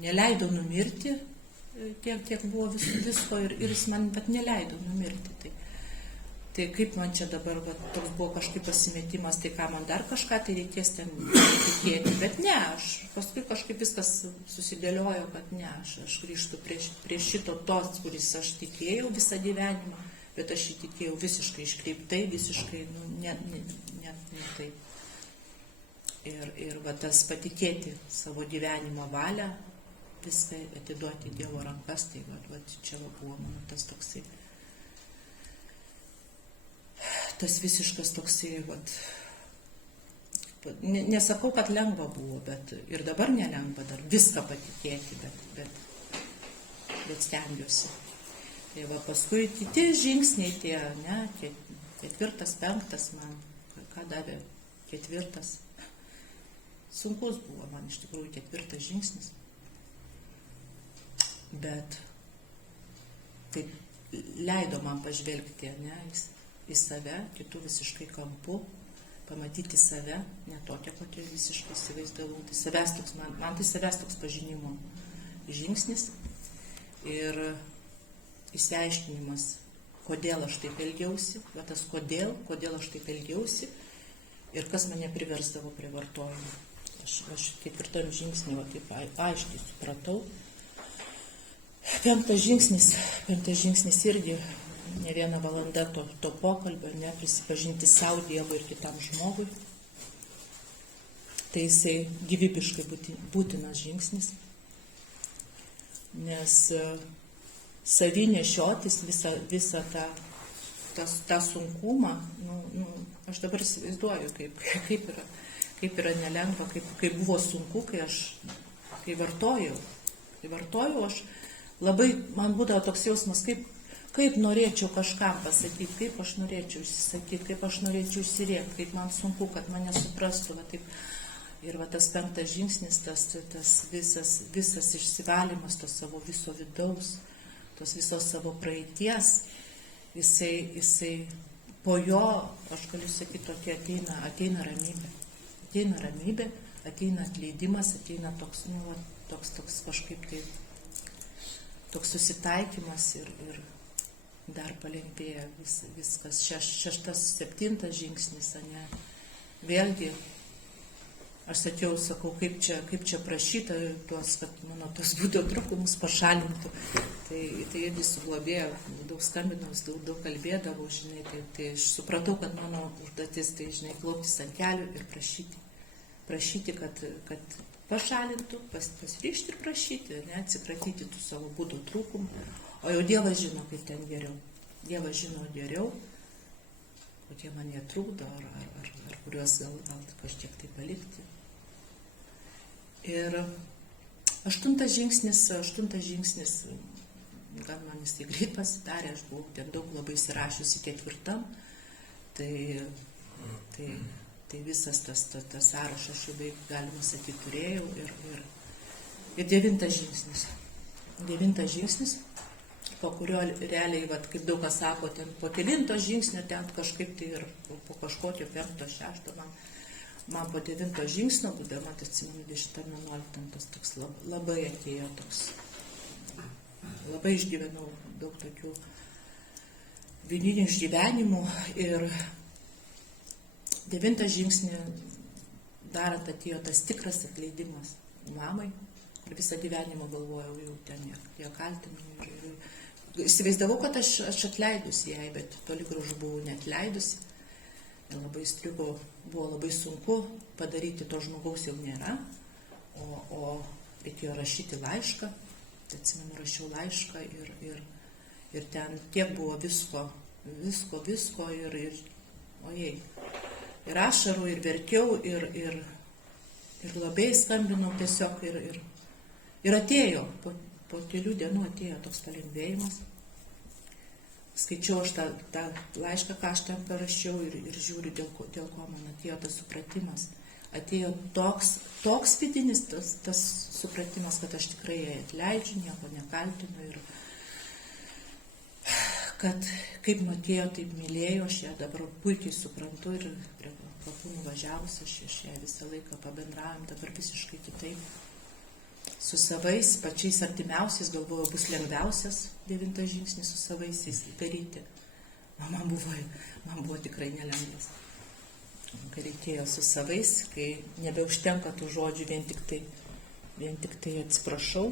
neleido numirti, tiek buvo visko ir jis man neleido numirti. Tai kaip man čia dabar toks buvo kažkaip pasimetimas, tai ką man dar kažką tai reikės ten tikėti, bet ne, paskui kažkaip viskas susidėliojo, kad ne, aš grįžtu prie šito tos, kuris aš tikėjau visą gyvenimą, bet aš jį tikėjau visiškai iškreiptai, visiškai, ne taip. Ir tas patikėti savo gyvenimo valią, viską atiduoti Dievo rankas, tai čia buvo mano tas toksai. Tas visiškas toksai, nesakau, kad lengva buvo, bet ir dabar nelengva dar viską patikėti, bet stengiuosi. Tai paskui kiti žingsniai tie, ne, 4., 5 man, ką davė 4. Sunkus buvo man iš tikrųjų 4. žingsnis, bet taip leido man pažvelgti, ne, į save, kitų visiškai kampų, pamatyti save, ne tokia, kokia visiškai įsivaizdavau. Tai man tai savęs toks pažinimo žingsnis ir išsiaiškinimas, kodėl aš taip elgiausi, tas kodėl aš taip elgiausi ir kas mane priversdavo prie vartojimo. Aš 4. žingsnį taip aiškiai supratau. 5. žingsnis irgi ne 1 valanda to pokalbio, ne, prisipažinti savo Dievui ir kitam žmogui. Tai jisai gyvybiškai būtinas žingsnis, nes savy nešiotis visą tą sunkumą, aš dabar įsivaizduoju, kaip yra nelengva, kaip buvo sunku, kai vartojau, aš labai, man būdavo toks jausmas, kaip norėčiau kažkam pasakyti, kaip aš norėčiau išsisakyti, kaip aš norėčiau išsirėkti, kaip man sunku, kad mane suprastų. Taip. Ir tas 5. žingsnis, tas visas išsivalymas, to savo viso vidaus, tos visos savo praeities, jisai po jo, aš galiu sakyti, tokia ateina ramybė. Ateina ramybė, ateina atleidimas, ateina toks kažkaip tai, toks susitaikymas ir dar palengvėja viskas. 6., 7. žingsnis, ne, vėlgi, aš sakau, kaip čia prašyta tuos, kad mano tos būdo trūkumus pašalintų. Tai irgi su globėja daug skambinau, daug kalbėdavau, žinai, tai aš supratau, kad mano užduotis, tai, žinai, klauptis ant kelių ir prašyti, kad pašalintų, pasiryžti ir prašyti, ne, atsikratyti tų savo būdo trūkumų. O jau Dievas žino, kaip ten geriau. Dievas žino geriau, kokie man jie trūkdo, ar kuriuos gal kažkiek tai palikti. Ir aštuntas žingsnis, gal man jisai greit pasidarė, aš buvau ten daug labai įsirašiusi 4, tai visas tas sąrašas aš jau beveik, galima sakyti, turėjau. Ir 9 žingsnis. 9 žingsnis, po kurio realiai, kaip daug kas sako, ten po 9 žingsnio, ten kažkaip tai ir po kažkokio 5, 6, man po 9 žingsnio, būdama, tai atsimenu, 10-11, tas toks labai atėjo toks, labai išgyvenau daug tokių vidinių išgyvenimų. Ir 9 žingsnį darant atėjo tas tikras atleidimas mamai. Ir visą gyvenimą galvojau jau ten, jie kaltinimai. Ir įsivaizdavau, kad aš atleidusi jai, bet toli gražu buvau neatleidusi. Ir labai strigo, buvo labai sunku padaryti, to žmogaus jau nėra, o reikėjo rašyti laišką. Tai atsimenu, rašiau laišką ir ten tiek buvo visko ojei. Ir ašarų, ir verkiau, ir labai skambinau tiesiog ir atėjo, po kelių dienų atėjo toks palengvėjimas. Skaičiau aš tą laišką, ką aš ten parašiau ir žiūriu, dėl ko man atėjo tas supratimas. Atėjo toks vidinis tas supratimas, kad aš tikrai jai atleidžiu, nieko nekaltinu ir kad kaip mokėjo, taip mylėjo, aš ją dabar puikiai suprantu ir prie kapų nuvažiavus, aš ją visą laiką pabendravom, dabar visiškai kitaip. Su savais, pačiais artimiausiais, galvoju, bus lengviausias 9 žingsnis su savaisiais daryti. Man buvo tikrai nelengvas. Kai reikėjo su savais, kai nebeužtenka tų žodžių, vien tik tai atsiprašau,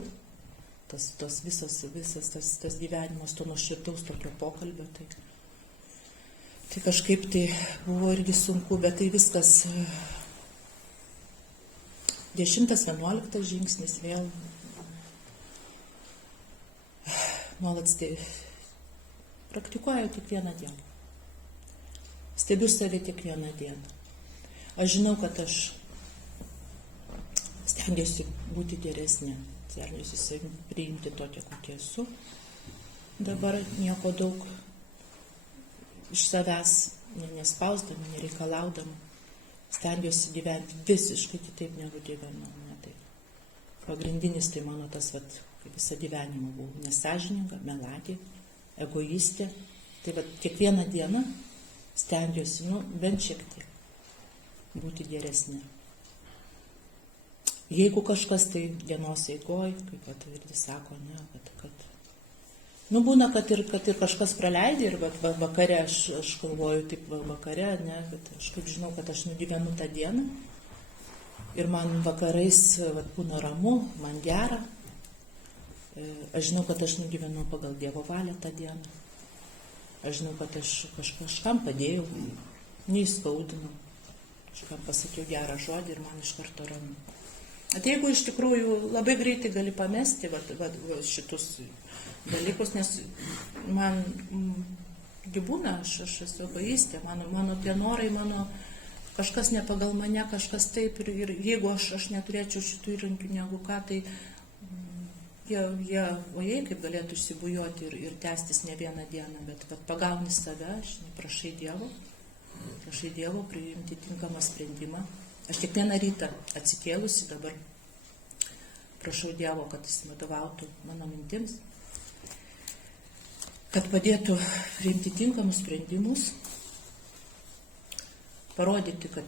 tas visas tas gyvenimas, to nuoširdaus tokio pokalbio, tai kažkaip tai buvo irgi sunku, bet tai viskas 10-11 žingsnis vėl nuolat praktikuoju tik vieną dieną. Stebiu save tik vieną dieną. Aš žinau, kad aš stengiuosi būti geresnė, stengiuosi savim priimti tokią, kokia esu. Dabar nieko daug iš savęs nespausdama, nereikalaudama. Stengiuosi gyventi visiškai kitaip negu gyvenau. Pagrindinis tai mano tas, kaip visą gyvenimą buvau nesąžininga, melagė, egoistė. Tai kiekvieną dieną stengiuosi, bent šiek tiek būti geresnė. Jeigu kažkas tai dienos eigoj, kaip irgi sako, kad būna, kad ir kažkas praleidė ir vakare aš galvoju taip vakare, kad aš kaip žinau, kad aš nugyvenu tą dieną ir man vakarais būna ramu, man gera. Aš žinau, kad aš nugyvenu pagal Dievo valią tą dieną. Aš žinau, kad aš kažkam padėjau, neįskaudinau, kažkam pasakiau gerą žodį ir man iš karto ramu. Jeigu iš tikrųjų labai greitai gali pamesti šitus dalykus, nes man gyvūna, aš esu egoistė, mano tie norai, kažkas ne pagal mane, kažkas taip, ir jeigu aš neturėčiau šitų įrankių negu ką, tai jie kaip galėtų išsibujuoti ir tęstis ne vieną dieną, bet pagauni save, prašai Dievo priimti tinkamą sprendimą. Aš kiekvieną rytą atsikėlusi dabar prašau Dievo, kad jis vadovautų mano mintims, kad padėtų priimti tinkamus sprendimus, parodyti, kad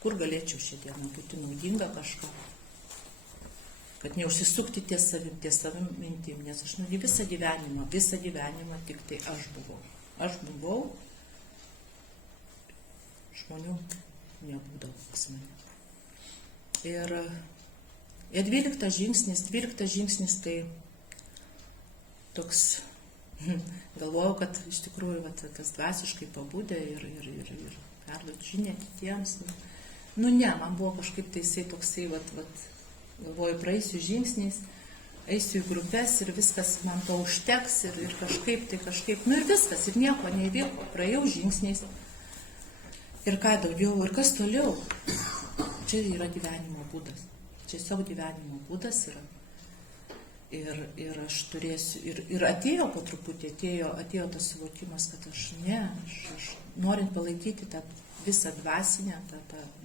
kur galėčiau šią dieną būti naudinga kažką, kad neužsisukti ties savim mintim, nes aš visą gyvenimą tik tai aš buvau. Aš buvau žmonių nebūdavo pas mane. Ir 12 žingsnis tai toks, galvojau, kad iš tikrųjų tas dvasiškai pabūdė ir perduoti žinią kitiems. Nu ne, man buvo kažkaip tai jisai toksai, galvoju, praeisiu žingsniais, eisiu į grupės ir viskas man to užteks ir kažkaip, nu ir viskas, ir nieko neįvyko, praėjau žingsniais. Ir ką daugiau, ir kas toliau? Čia yra gyvenimo būdas. Tiesiog gyvenimo būdas yra. Ir aš turėsiu, ir atėjo po truputį, atėjo tas suvokimas, kad aš norint palaikyti tą visą dvasinę, tą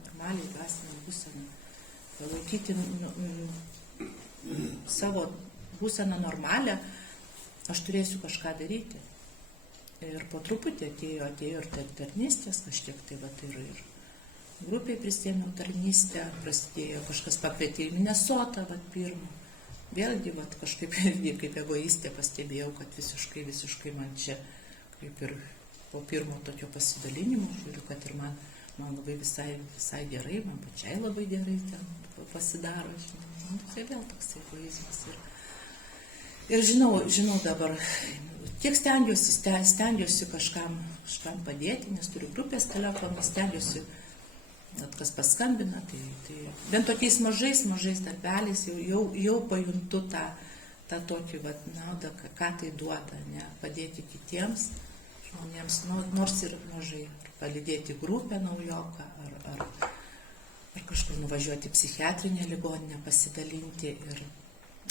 normaliai dvasinę būseną, palaikyti savo būseną normalią, aš turėsiu kažką daryti. Ir po truputį atėjo ir tarnystės, kažkiek tai ir grupiai prisėmiau tarnystę, prasidėjo, kažkas pakvietė į Minnesotą, pirmą. Vėlgi, kažkaip kaip egoistė pastebėjau, kad visiškai man čia, kaip ir po pirmo tokio pasidalinimo, žiūriu, kad ir man labai visai gerai, man pačiai labai gerai ten pasidaro, žinau, tai vėl toks egoizmas. Ir žinau dabar, kiek stengiuosi kažkam padėti, nes turiu grupės telefoną, stengiuosi, kas paskambina, tai bent tokiais mažais darbeliais jau pajuntu tą tokį naudą, ką tai duoda, ne, padėti kitiems žmonėms, nors ir mažai, ar palydėti grupę naujoką, ar kažkur nuvažiuoti į psichiatrinę ligoninę, pasidalinti.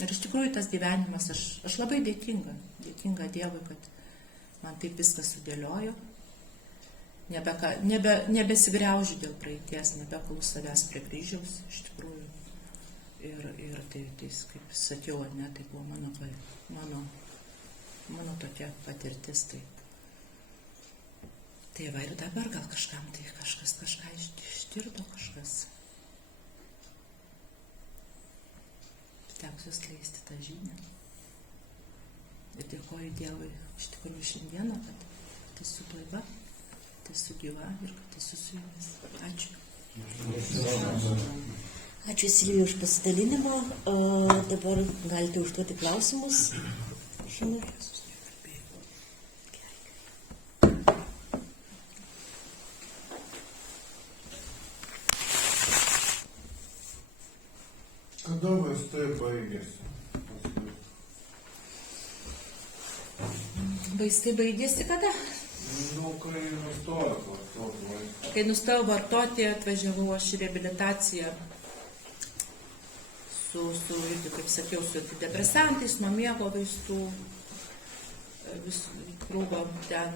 Ir iš tikrųjų tas gyvenimas, aš labai dėkinga Dievui, kad man taip viskas sudėliojo. Nebesigriaužiu dėl praeities, nebekulu savęs prie kryžiaus, iš tikrųjų. Ir tai, kaip sakiau, ne, tai buvo mano tokia patirtis. Tai va ir dabar gal kažkam tai kažką ištirdo, kažkas. Stengsiu skleisti tą žinią. Ir dėkoju Dievui iš tikrųjų šiandieną, kad esu tuoj esu gyva ir kad esu su jumis. Ačiū. Ačiū Silvija už pasidalinimą. Dabar galite užduoti klausimus. Kada vaistai baigėsi? Vaistai baigėsi kada? Kai nustojau vartoti vaistus. Kai nustojau vartoti, atvažiavau aš į reabilitaciją su, kaip sakiau, su antidepresantais, nuo miego vaistų, krūvo ten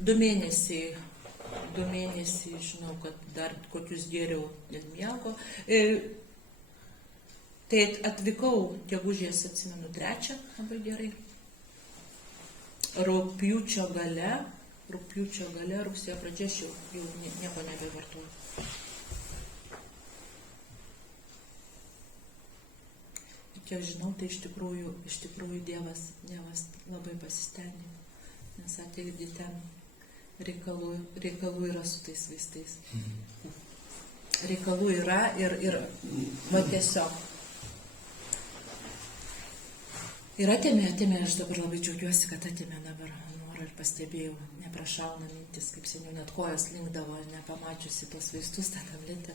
2 mėnesiai, žinau, kad dar kokius geriau dėl miego. Tai atvykau gegužės, atsimenu, 3, labai gerai. Rugpjūčio gale, rugsėjo pradžia, aš jau nieko nebevartoju. Ir kiek žinau, tai iš tikrųjų Dievas labai pasistengė, nes ateidį ten reikalų yra su tais vaistais. Reikalų yra ir va tiesiog. Ir atėmė, aš dabar labai džiaugiuosi, kad atėmė dabar norą ir pastebėjau, neprašauna mintis, kaip seniau net kojas linkdavo, nepamačiusi tos vaistus, tą tabletę,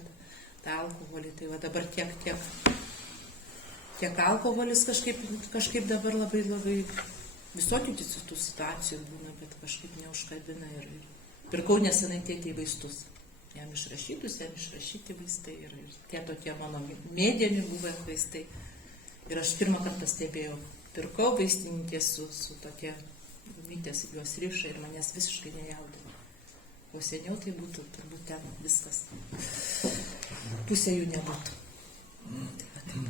tą alkoholį. Tai va dabar tiek alkoholis kažkaip dabar labai visokių tų situacijų būna, bet kažkaip neužkabina ir pirkau nesenai tėtei vaistus. Jam išrašyti vaistai ir tie tokie mano mėgiami buvę vaistai. Ir aš pirmą kartą stebėjau. Pirkau vaistininkės su tokia gumytės, juos riša ir manęs visiškai nejaudino. O seniau tai būtų turbūt ten viskas. Pusė jų nebūtų. Tai va taip.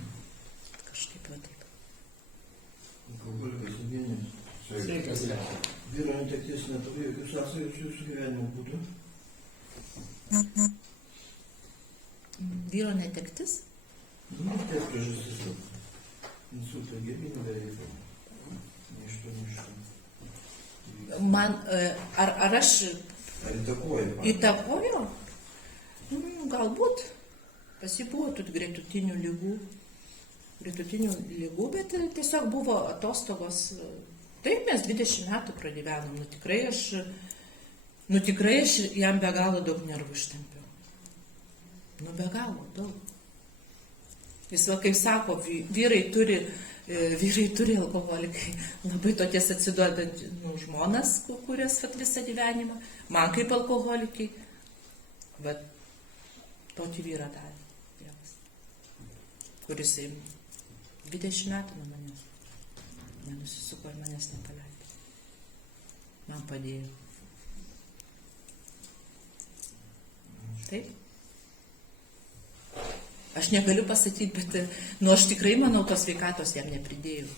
Kažkaip va taip. Alkoholikas Eugenijus. Sveikas. Vyro netektis neturi jokių sąsajų su jūsų gyvenimo būdu? Vyro netektis? Tai priežastis. Insulto gimimo beveik. Ništo. Man, ar aš Ar įtakoja? Įtakojo? Galbūt. Pas jį buvo tų gretutinių lygų, bet tiesiog buvo atostogos. Taip, mes 20 metų pragyvenom. Tikrai aš jam be galo daug nervų ištempiau. Be galo daug. Jis, kaip sako, vyrai turi alkoholikai, labai tokias atsiduodant žmonas, kurias visą gyvenimą, man kaip alkoholikai, bet tokį vyrą davė Dievas, kuris 20 metų nuo manęs nenusisuko ir manęs nepaleidė. Man padėjo. Taip? Aš negaliu pasakyti, bet aš tikrai manau, tos sveikatos jam nepridėjau.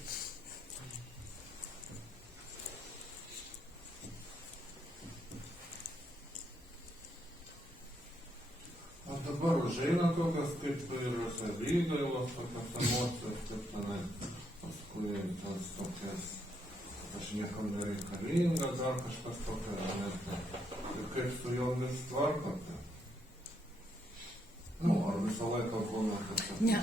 O dabar užeina tokios kaip ir savygailos, tokios emocijos, kaip tenai, paskui tas tokias, aš niekam nereikalinga, dar kažkas tokio, ir kaip su jomis tvarkote. Ar visą laiką būna, kad... Ne.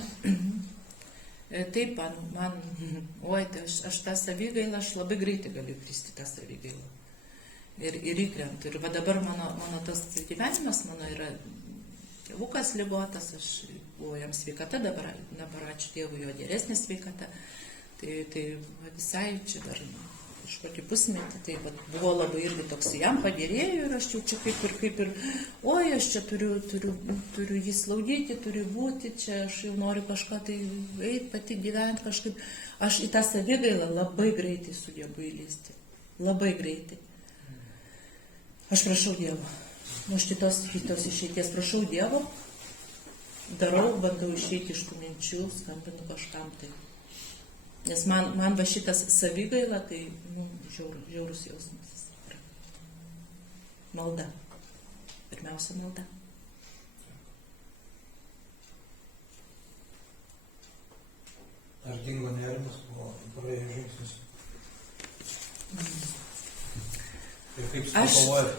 Taip, tai aš tą savigailą, aš labai greitai galiu kristi tą savigailą. Ir įkrent. Ir va dabar mano tas gyvenimas, mano yra tėvukas ligotas, aš buvau jam sveikata, dabar ačiū Dievui, jo geresnė sveikata. Tai visai čia dar kažkokį pusmetį, tai buvo labai irgi toks, jam pagerėjo ir aš jaučiu kaip ir, oi, aš čia turiu jį slaugyti, turiu būti, čia aš jau noriu kažką tai eiti, pati gyventi kažkaip. Aš į tą savigailą labai greitai sugebu įlysti. Labai greitai. Aš prašau Dievo. Aš kitos išeities prašau Dievo, darau, bandau išeiti iš tų minčių, skambinu kažkam tai. Nes man va šitas savigaila, tai žiaurus jausmas. Malda. Pirmiausia, malda. Ar dingo nerimas po praėjus žingsnis? Ir kaip sugalvojat?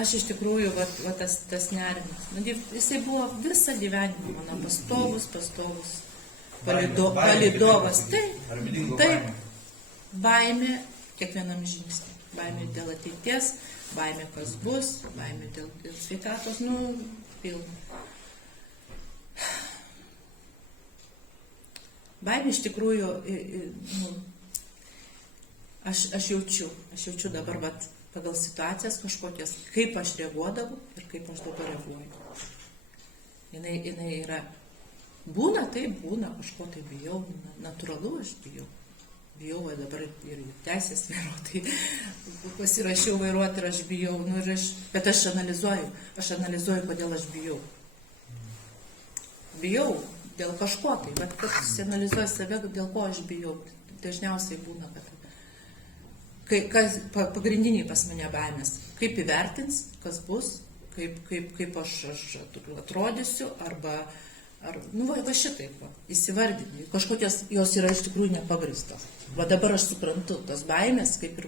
Aš iš tikrųjų, va tas nerimas. Jisai buvo visą gyvenimą mano pastovus. Palidovas. Taip. Baimė kiekvienam žingsnį. Baimė dėl ateities, baimė kas bus, baimė dėl sveikatos, pilna. Baimė iš tikrųjų, aš jaučiu dabar pagal situacijas kažkokias, kaip aš reaguodavau ir kaip aš dabar reaguoju. Jinai yra. Būna, kažko tai bijau, natūralu aš bijau. Bijau, dabar ir teisės vairuotai, pasirašiau vairuoti ir aš bijau, bet aš analizuoju, kodėl aš bijau. Bijau dėl kažko tai, bet kad analizuoju save, dėl ko aš bijau. Dažniausiai būna, kad pagrindiniai pas mane baimės, kaip įvertins, kas bus, kaip aš atrodysiu, arba va šitaip, įsivardinti. Kažkokios jos yra iš tikrųjų nepagristos. Va dabar aš suprantu, tos baimės, kaip ir,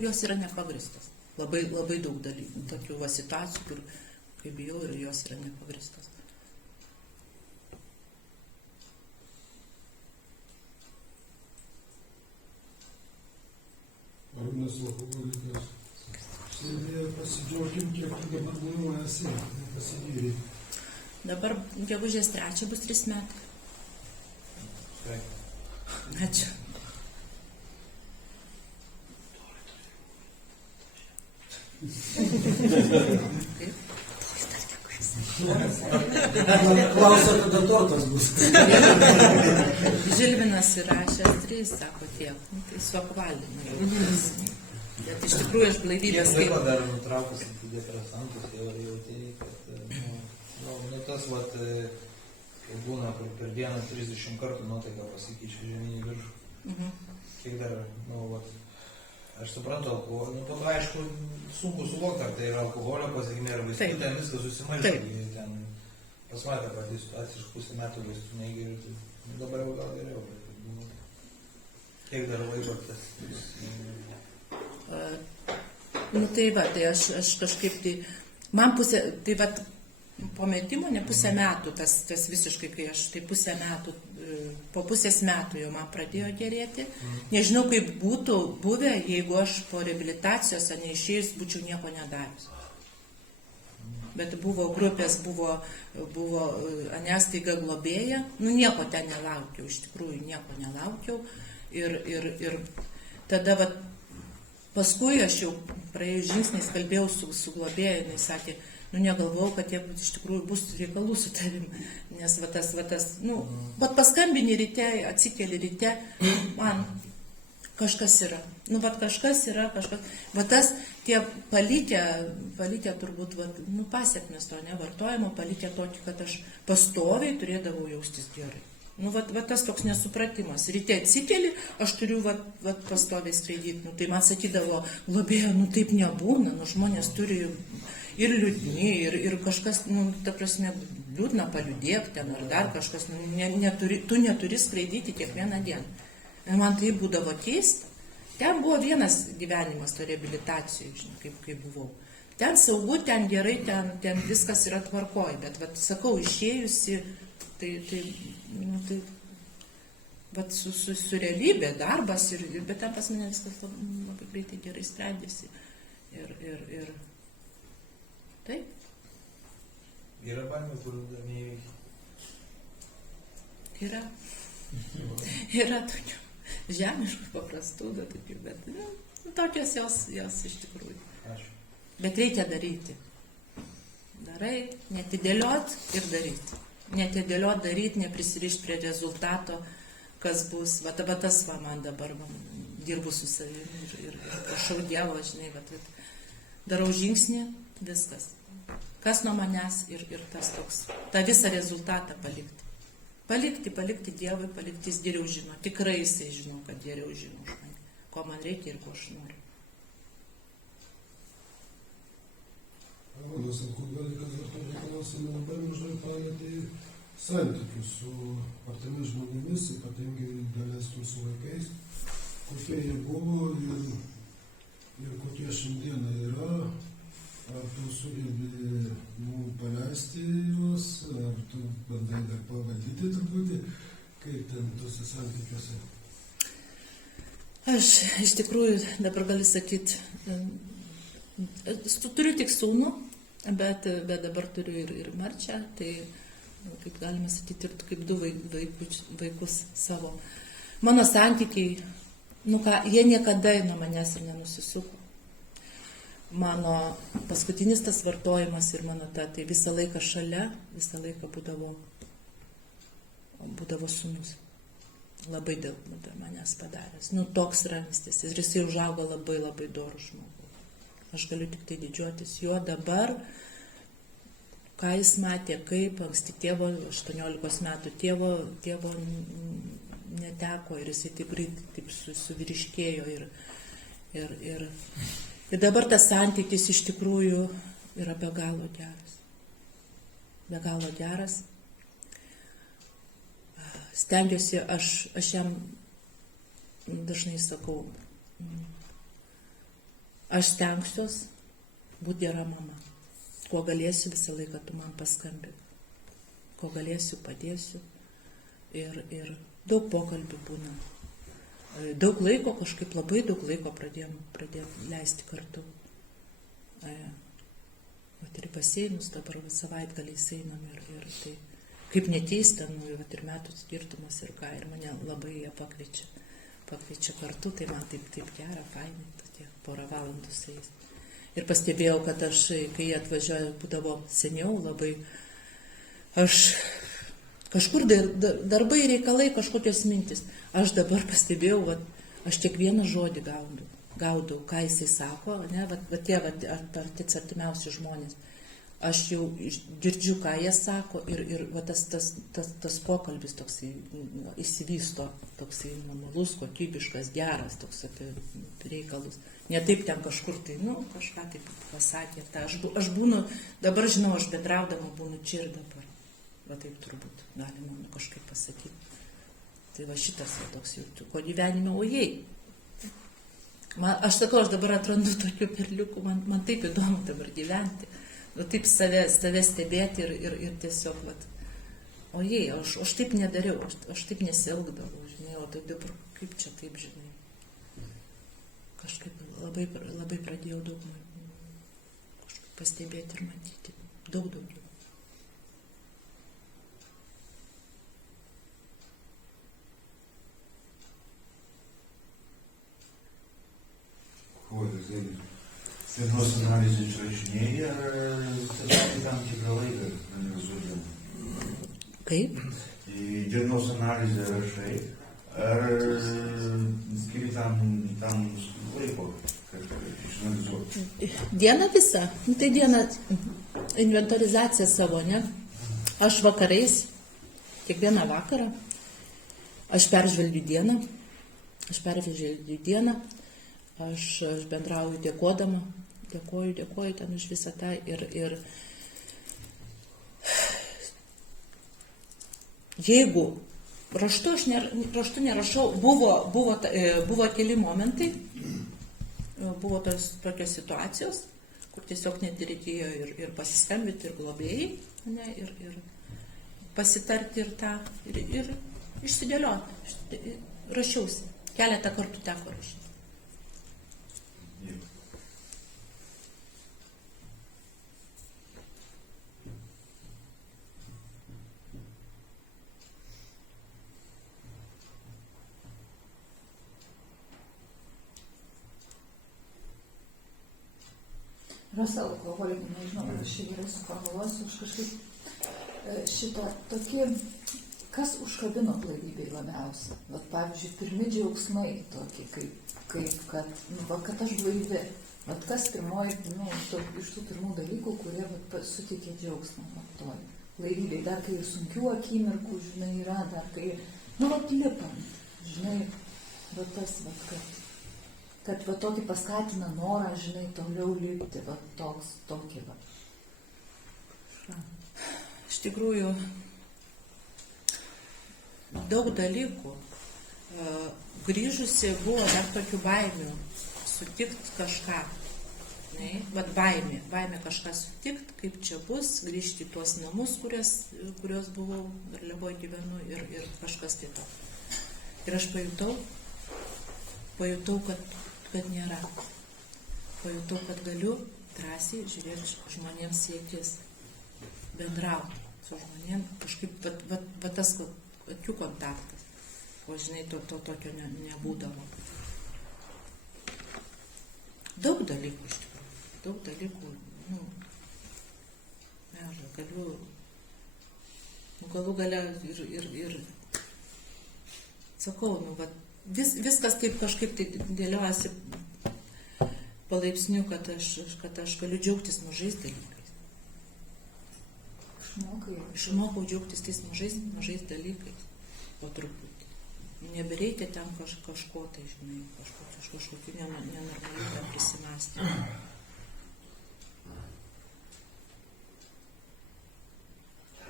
jos yra nepagristos. Labai daug dalykų, tokių situacijų, kur kaip bijau ir jos yra nepagristos. Arūnas alkoholikas. Sėdėjo, pasidžiaukim, kiek tu dabar vairuoji esi, pasigyrė. Dabar gegužės 3 bus 3 metai. Ačiū. Klausia, kada tortas bus. Žilvinas įrašęs 3, sako tiek. Tai suapvalino. Bet iš tikrųjų aš blaivybės kaip... Kiek laiko dar nutraukus antidepresantus jau jautėjai, kad tas, kai būna per dieną 30 kartų nuotaika pasikeičia žemyn į viršų. Kiek dar, aš suprantu, aišku, sunku suvokti, ar tai yra alkoholio pasekmė, ar vaistų, ten viskas susimaišo. Ten pas mane tą patį situaciją, iš pusę metų vaistų negeriu, tai dabar jau gal geriau. Kiek dar laiko tas? Nu tai va, tai aš kažkaip tai, man pusė, tai va, po metimo, ne pusę metų, tas visiškai, kai aš, tai pusę metų, po pusės metų jau man pradėjo gerėti. Nežinau, kaip būtų buvę, jeigu aš po reabilitacijos, neišėjus, būčiau nieko nedarius. Bet buvo grupės, buvo anestaiga globėja, nu nieko ten nelaukiau, iš tikrųjų nieko nelaukiau. Ir tada va, paskui aš jau praėjus žingsniais kalbėjau su globėja, jinai sakė, nu negalvojau, kad jie iš tikrųjų bus reikalų su tavim, nes va tas, nu, bet paskambini ryte, atsikeli ryte, man kažkas yra, nu, va kažkas yra, va tas, tie palikę turbūt, va, nu, pasiekmes to nevartojimo, palikę tokį, kad aš pastoviai turėdavau jaustis gerai. Nu, va tas toks nesupratimas. Ryte atsikeli, aš turiu va pastoviai skraidyti. Nu, tai man sakydavo, globėjo, nu taip nebūna, nu žmonės turi ir liūdni, ir kažkas, nu, ta prasme, liūdna paliūdėk ten, ar dar kažkas, nu, tu neturi skraidyti kiekvieną dieną. Ir man tai būdavo keista. Ten buvo vienas gyvenimas to reabilitacijų, žinai, kaip buvau. Ten saugu, ten gerai, ten viskas yra tvarkoj, bet, va, sakau, išėjusi, tai vat su realybė, darbas, bet ten pas mane viskas labai greitai gerai sprendėsi. Ir taip. Yra baimė, kurių dar neįveikia. Yra tokių žemiškų paprastų, bet nu, tokios jos iš tikrųjų. Ačiū. Bet reikia daryti. Darai, netidėliot ir daryti. Netidėliot daryti, neprisirišti prie rezultato, kas bus. Va tas man dabar dirbu su savimi ir prašau Dievo, žinai, darau žingsnį, viskas. Kas nuo manęs ir tas toks, tą visą rezultatą palikti. Palikti Dievui, palikti, jis geriau žino. Tikrai jisai žino, kad geriau žino už mane, ko man reikia ir ko aš noriu. Mano sunkus dalykas, ar to reikalausime labai mažai palietė santykius su artimais žmonėmis, ypatingai galėstų su vaikais, kokie jie buvo ir kokie šiandieną yra, ar tu sugebi paleisti juos, ar tu bandai dar pavaldyti truputį, kaip ten tuose santykiuose. Aš iš tikrųjų dabar galiu sakyti, turiu tik sūnų, bet dabar turiu ir Marčią, tai kaip galime sakyti, ir kaip du vaikus savo. Mano santykiai, nu ką, jie niekada nuo manęs ir nenusisuko. Mano paskutinis tas vartojimas ir mano tai visą laiką šalia, visą laiką būdavo sūnus. Labai daug manęs padaręs. Nu, toks ramstis. Ir jisai užaugo labai labai dorų žmogų. Aš galiu tik tai didžiuotis juo dabar, ką jis matė, kaip anksti tėvo, 18 metų tėvo neteko ir jisai taip greit taip suvyriškėjo ir dabar tas santykis iš tikrųjų yra be galo geras. Be galo geras. Stengiuosi, aš jam dažnai sakau, aš stengsiuos būti gera mama. Kuo galėsiu, visą laiką tu man paskambink. Kuo galėsiu, padėsiu. Ir daug pokalbių būna. Daug laiko, kažkaip labai daug laiko pradėjom leisti kartu. Vat ir baseinus dabar savaitgaliais einam ir tai kaip nekeista, nu, vat ir metų skirtumas ir ką, ir mane labai jie pakviečia kartu, tai man taip gera, fainai, tokie porą valandų su jais. Ir pastebėjau, kad aš, kai jie atvažiuoja, būdavo seniau labai, aš kažkur darbai, reikalai, kažkokios mintis. Aš dabar pastebėjau, aš kiekvieną žodį gaudau, ką jisai sako, ne, tie artimiausi žmonės. Aš jau girdžiu, ką jie sako ir tas pokalbis toksai įsivysto, toksai normalus, kokybiškas, geras, toks apie reikalus. Ne taip ten kažkur tai, kažką taip pasakė. Aš būnu, dabar žinau, aš bendraudama būnu čia ir dabar. Va taip turbūt galima kažkaip pasakyti. Tai va šitas toks jau, ko gyvenime, ojei. Aš sakau, aš dabar atrandu tokių perliukų, man taip įdomu dabar gyventi. Nu, taip save stebėti ir tiesiog, vat, o jei, aš taip nedariau, aš taip nesielgdavau, žinai, o tai dabar kaip čia taip, žinai. Kažkaip labai pradėjau daug kažkaip pastebėti ir matyti. Daug daugiau. Dienos analizę išrašinėjai ar tiesiog tam tikrą laiką analizuodami? Kaip? Dienos analizę rašai, ar skiri tam laiko, kad išanalizuoti? Diena visa. Tai diena inventorizacija savo, ne? Aš vakarais, kiekvieną vakarą, aš peržvelgiu dieną, aš bendrauju dėkodama, dėkoju ten už visą tą ir jeigu raštu nerašau, buvo keli momentai, buvo tokios situacijos, kur tiesiog net reikėjo ir pasistambinti, ir globėjai, ne, ir pasitarti ir tą, ir išsidėlioti. Rašiausi, keletą kartų teko rašyti. Rasa alkoholį, nežinau, aš čia gerai suformuluosiu, aš kažkaip šitą tokį, kas užkabino blaivybei labiausiai. Vat, pavyzdžiui, pirmi džiaugsmai tokie, kaip kad aš blaivi. Vat kas pirmoji, iš tų pirmų dalykų, kurie suteikė džiaugsmą, toj blaivybei. Dar kai sunkių akimirkų, žinai, yra, dar kai, lipant, žinai, tas, kad tokį paskatina norą, žinai, toliau lipti, tokį. Iš tikrųjų, daug dalykų. Grįžusi buvo dar tokių baimių sutikti kažką. Vat baimė kažką sutikti, kaip čia bus, grįžti į tuos namus, kurios buvau, Garliavoj gyvenu ir kažkas tai to. Ir aš pajutau, kad nėra. Pajutau, kad galiu drąsiai žiūrėti žmonėms į akis, bendrauti su žmonėm, kažkaip tas akių kontaktas, o žinai, to tokio nebūdavo. Daug dalykų iš tikrųjų, galų gale ir sakau, viskas taip kažkaip tai dėliojasi palaipsniui, kad aš galiu džiaugtis mažais dalykais. Išmokau džiaugtis tais mažais dalykais po truputį. Nebereikia ten kažko tai, žinai, kažkokių nenormalių prisimastymų.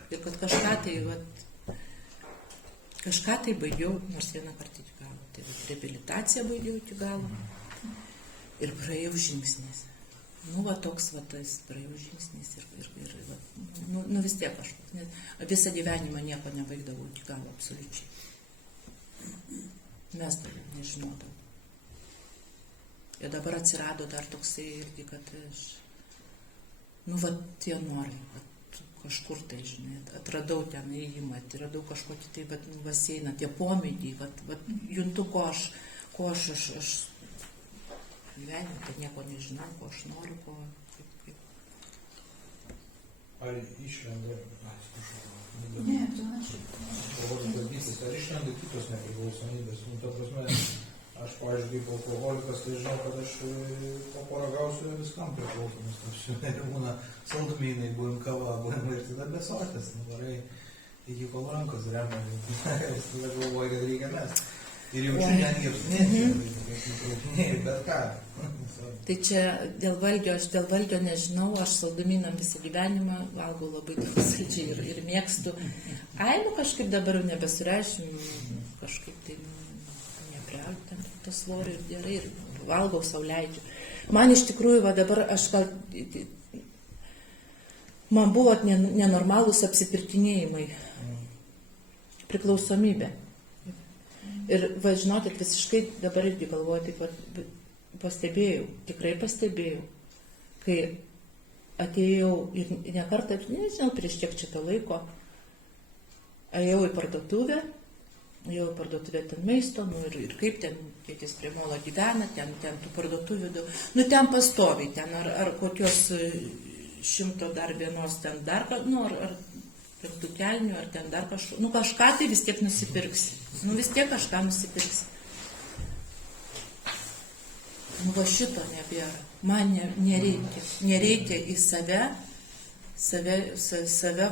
Ir kad kažką tai baigiau, nors vieną kartą iki galo. Tai reabilitaciją baigiau iki galo ir praėjau žingsnis. Toks tas praėjau žingsnis ir vis tiek kažkoks. Visą gyvenimą nieko nebaigdavau iki galo absoliučiai. Mes dar nežinodavau. Ir dabar atsirado dar toksai irgi, kad aš, tie norai, kažkur tai, žinai, atradau ten įėjimą, atradau kažkokį tai, baseiną, tie pomėgiai, juntu, ko aš gyvenime, kad nieko nežinau, ko aš noriu, kaip. Ar išlenda, Ne, tu ačiū. Ar išlenda kitos nepriklausomybės? Ta prasme, aš, pavyzdžiui, kaip alkoholikas, tai žinau, kad aš paparagausiu viskam priklausomas. Ir būna saldumynai, buvom kava, buvom ir tada besotės, varai iki kol rankos remia. Ir tada galvoju, kad reikia mest. Ir jaučiu netgi apsnėti, bet ką. Tai čia dėl valgio nežinau, aš saldumynam visą gyvenimą valgau labai daug saldžiai ir mėgstu. Kažkaip dabar jau nebesureišiu, kažkaip tai nepriaugti to svorio ir gerai, ir valgau, sauliaidžiu. Man iš tikrųjų, va dabar aš gal, man buvo nenormalūs apsipirkinėjimai, priklausomybė. Ir, va, žinokit, visiškai dabar irgi galvoju, taip pat pastebėjau, tikrai pastebėjau, kai atėjau ir nekartą, nežinau, prieš kiek čia to laiko, ėjau į parduotuvę ten maisto, nu ir kaip ten, tėtis prie molo gyvena, ten tų parduotuvių daug, nu ten pastoviai, ten ar kokios 100 dar vienos ten dar, nu ar tų kelnių, ar ten dar kažko, nu kažką tai vis tiek nusipirksi. Nu vis tiek kažką nusipirksi. Nu va šito nebėra. Man nereikia. Nereikia į save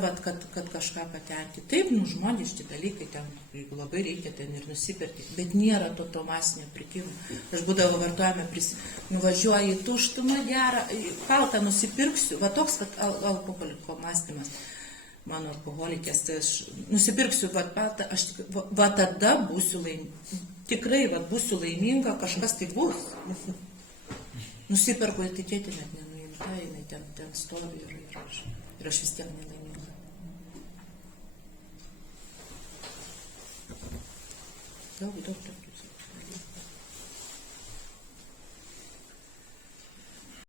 vat, kad kažką patenkinti. Taip, nu žmoniški dalykai ten, jeigu labai reikia, ten ir nusipirkti. Bet nėra to masinio pirkimo. Aš būdavo vartojame, nuvažiuoju į tuštumą gerą, paltą nusipirksiu. Va toks, kad alkoholiko mąstymas. Mano alkoholikės, tai aš nusipirksiu patą, aš va tada būsiu laiminga. Tikrai va būsiu laiminga, kažkas tai bus. Nusipirku etiketį net nenuimta, jinai ten stovi ir aš vis tiek nelaiminga. Daug tokių.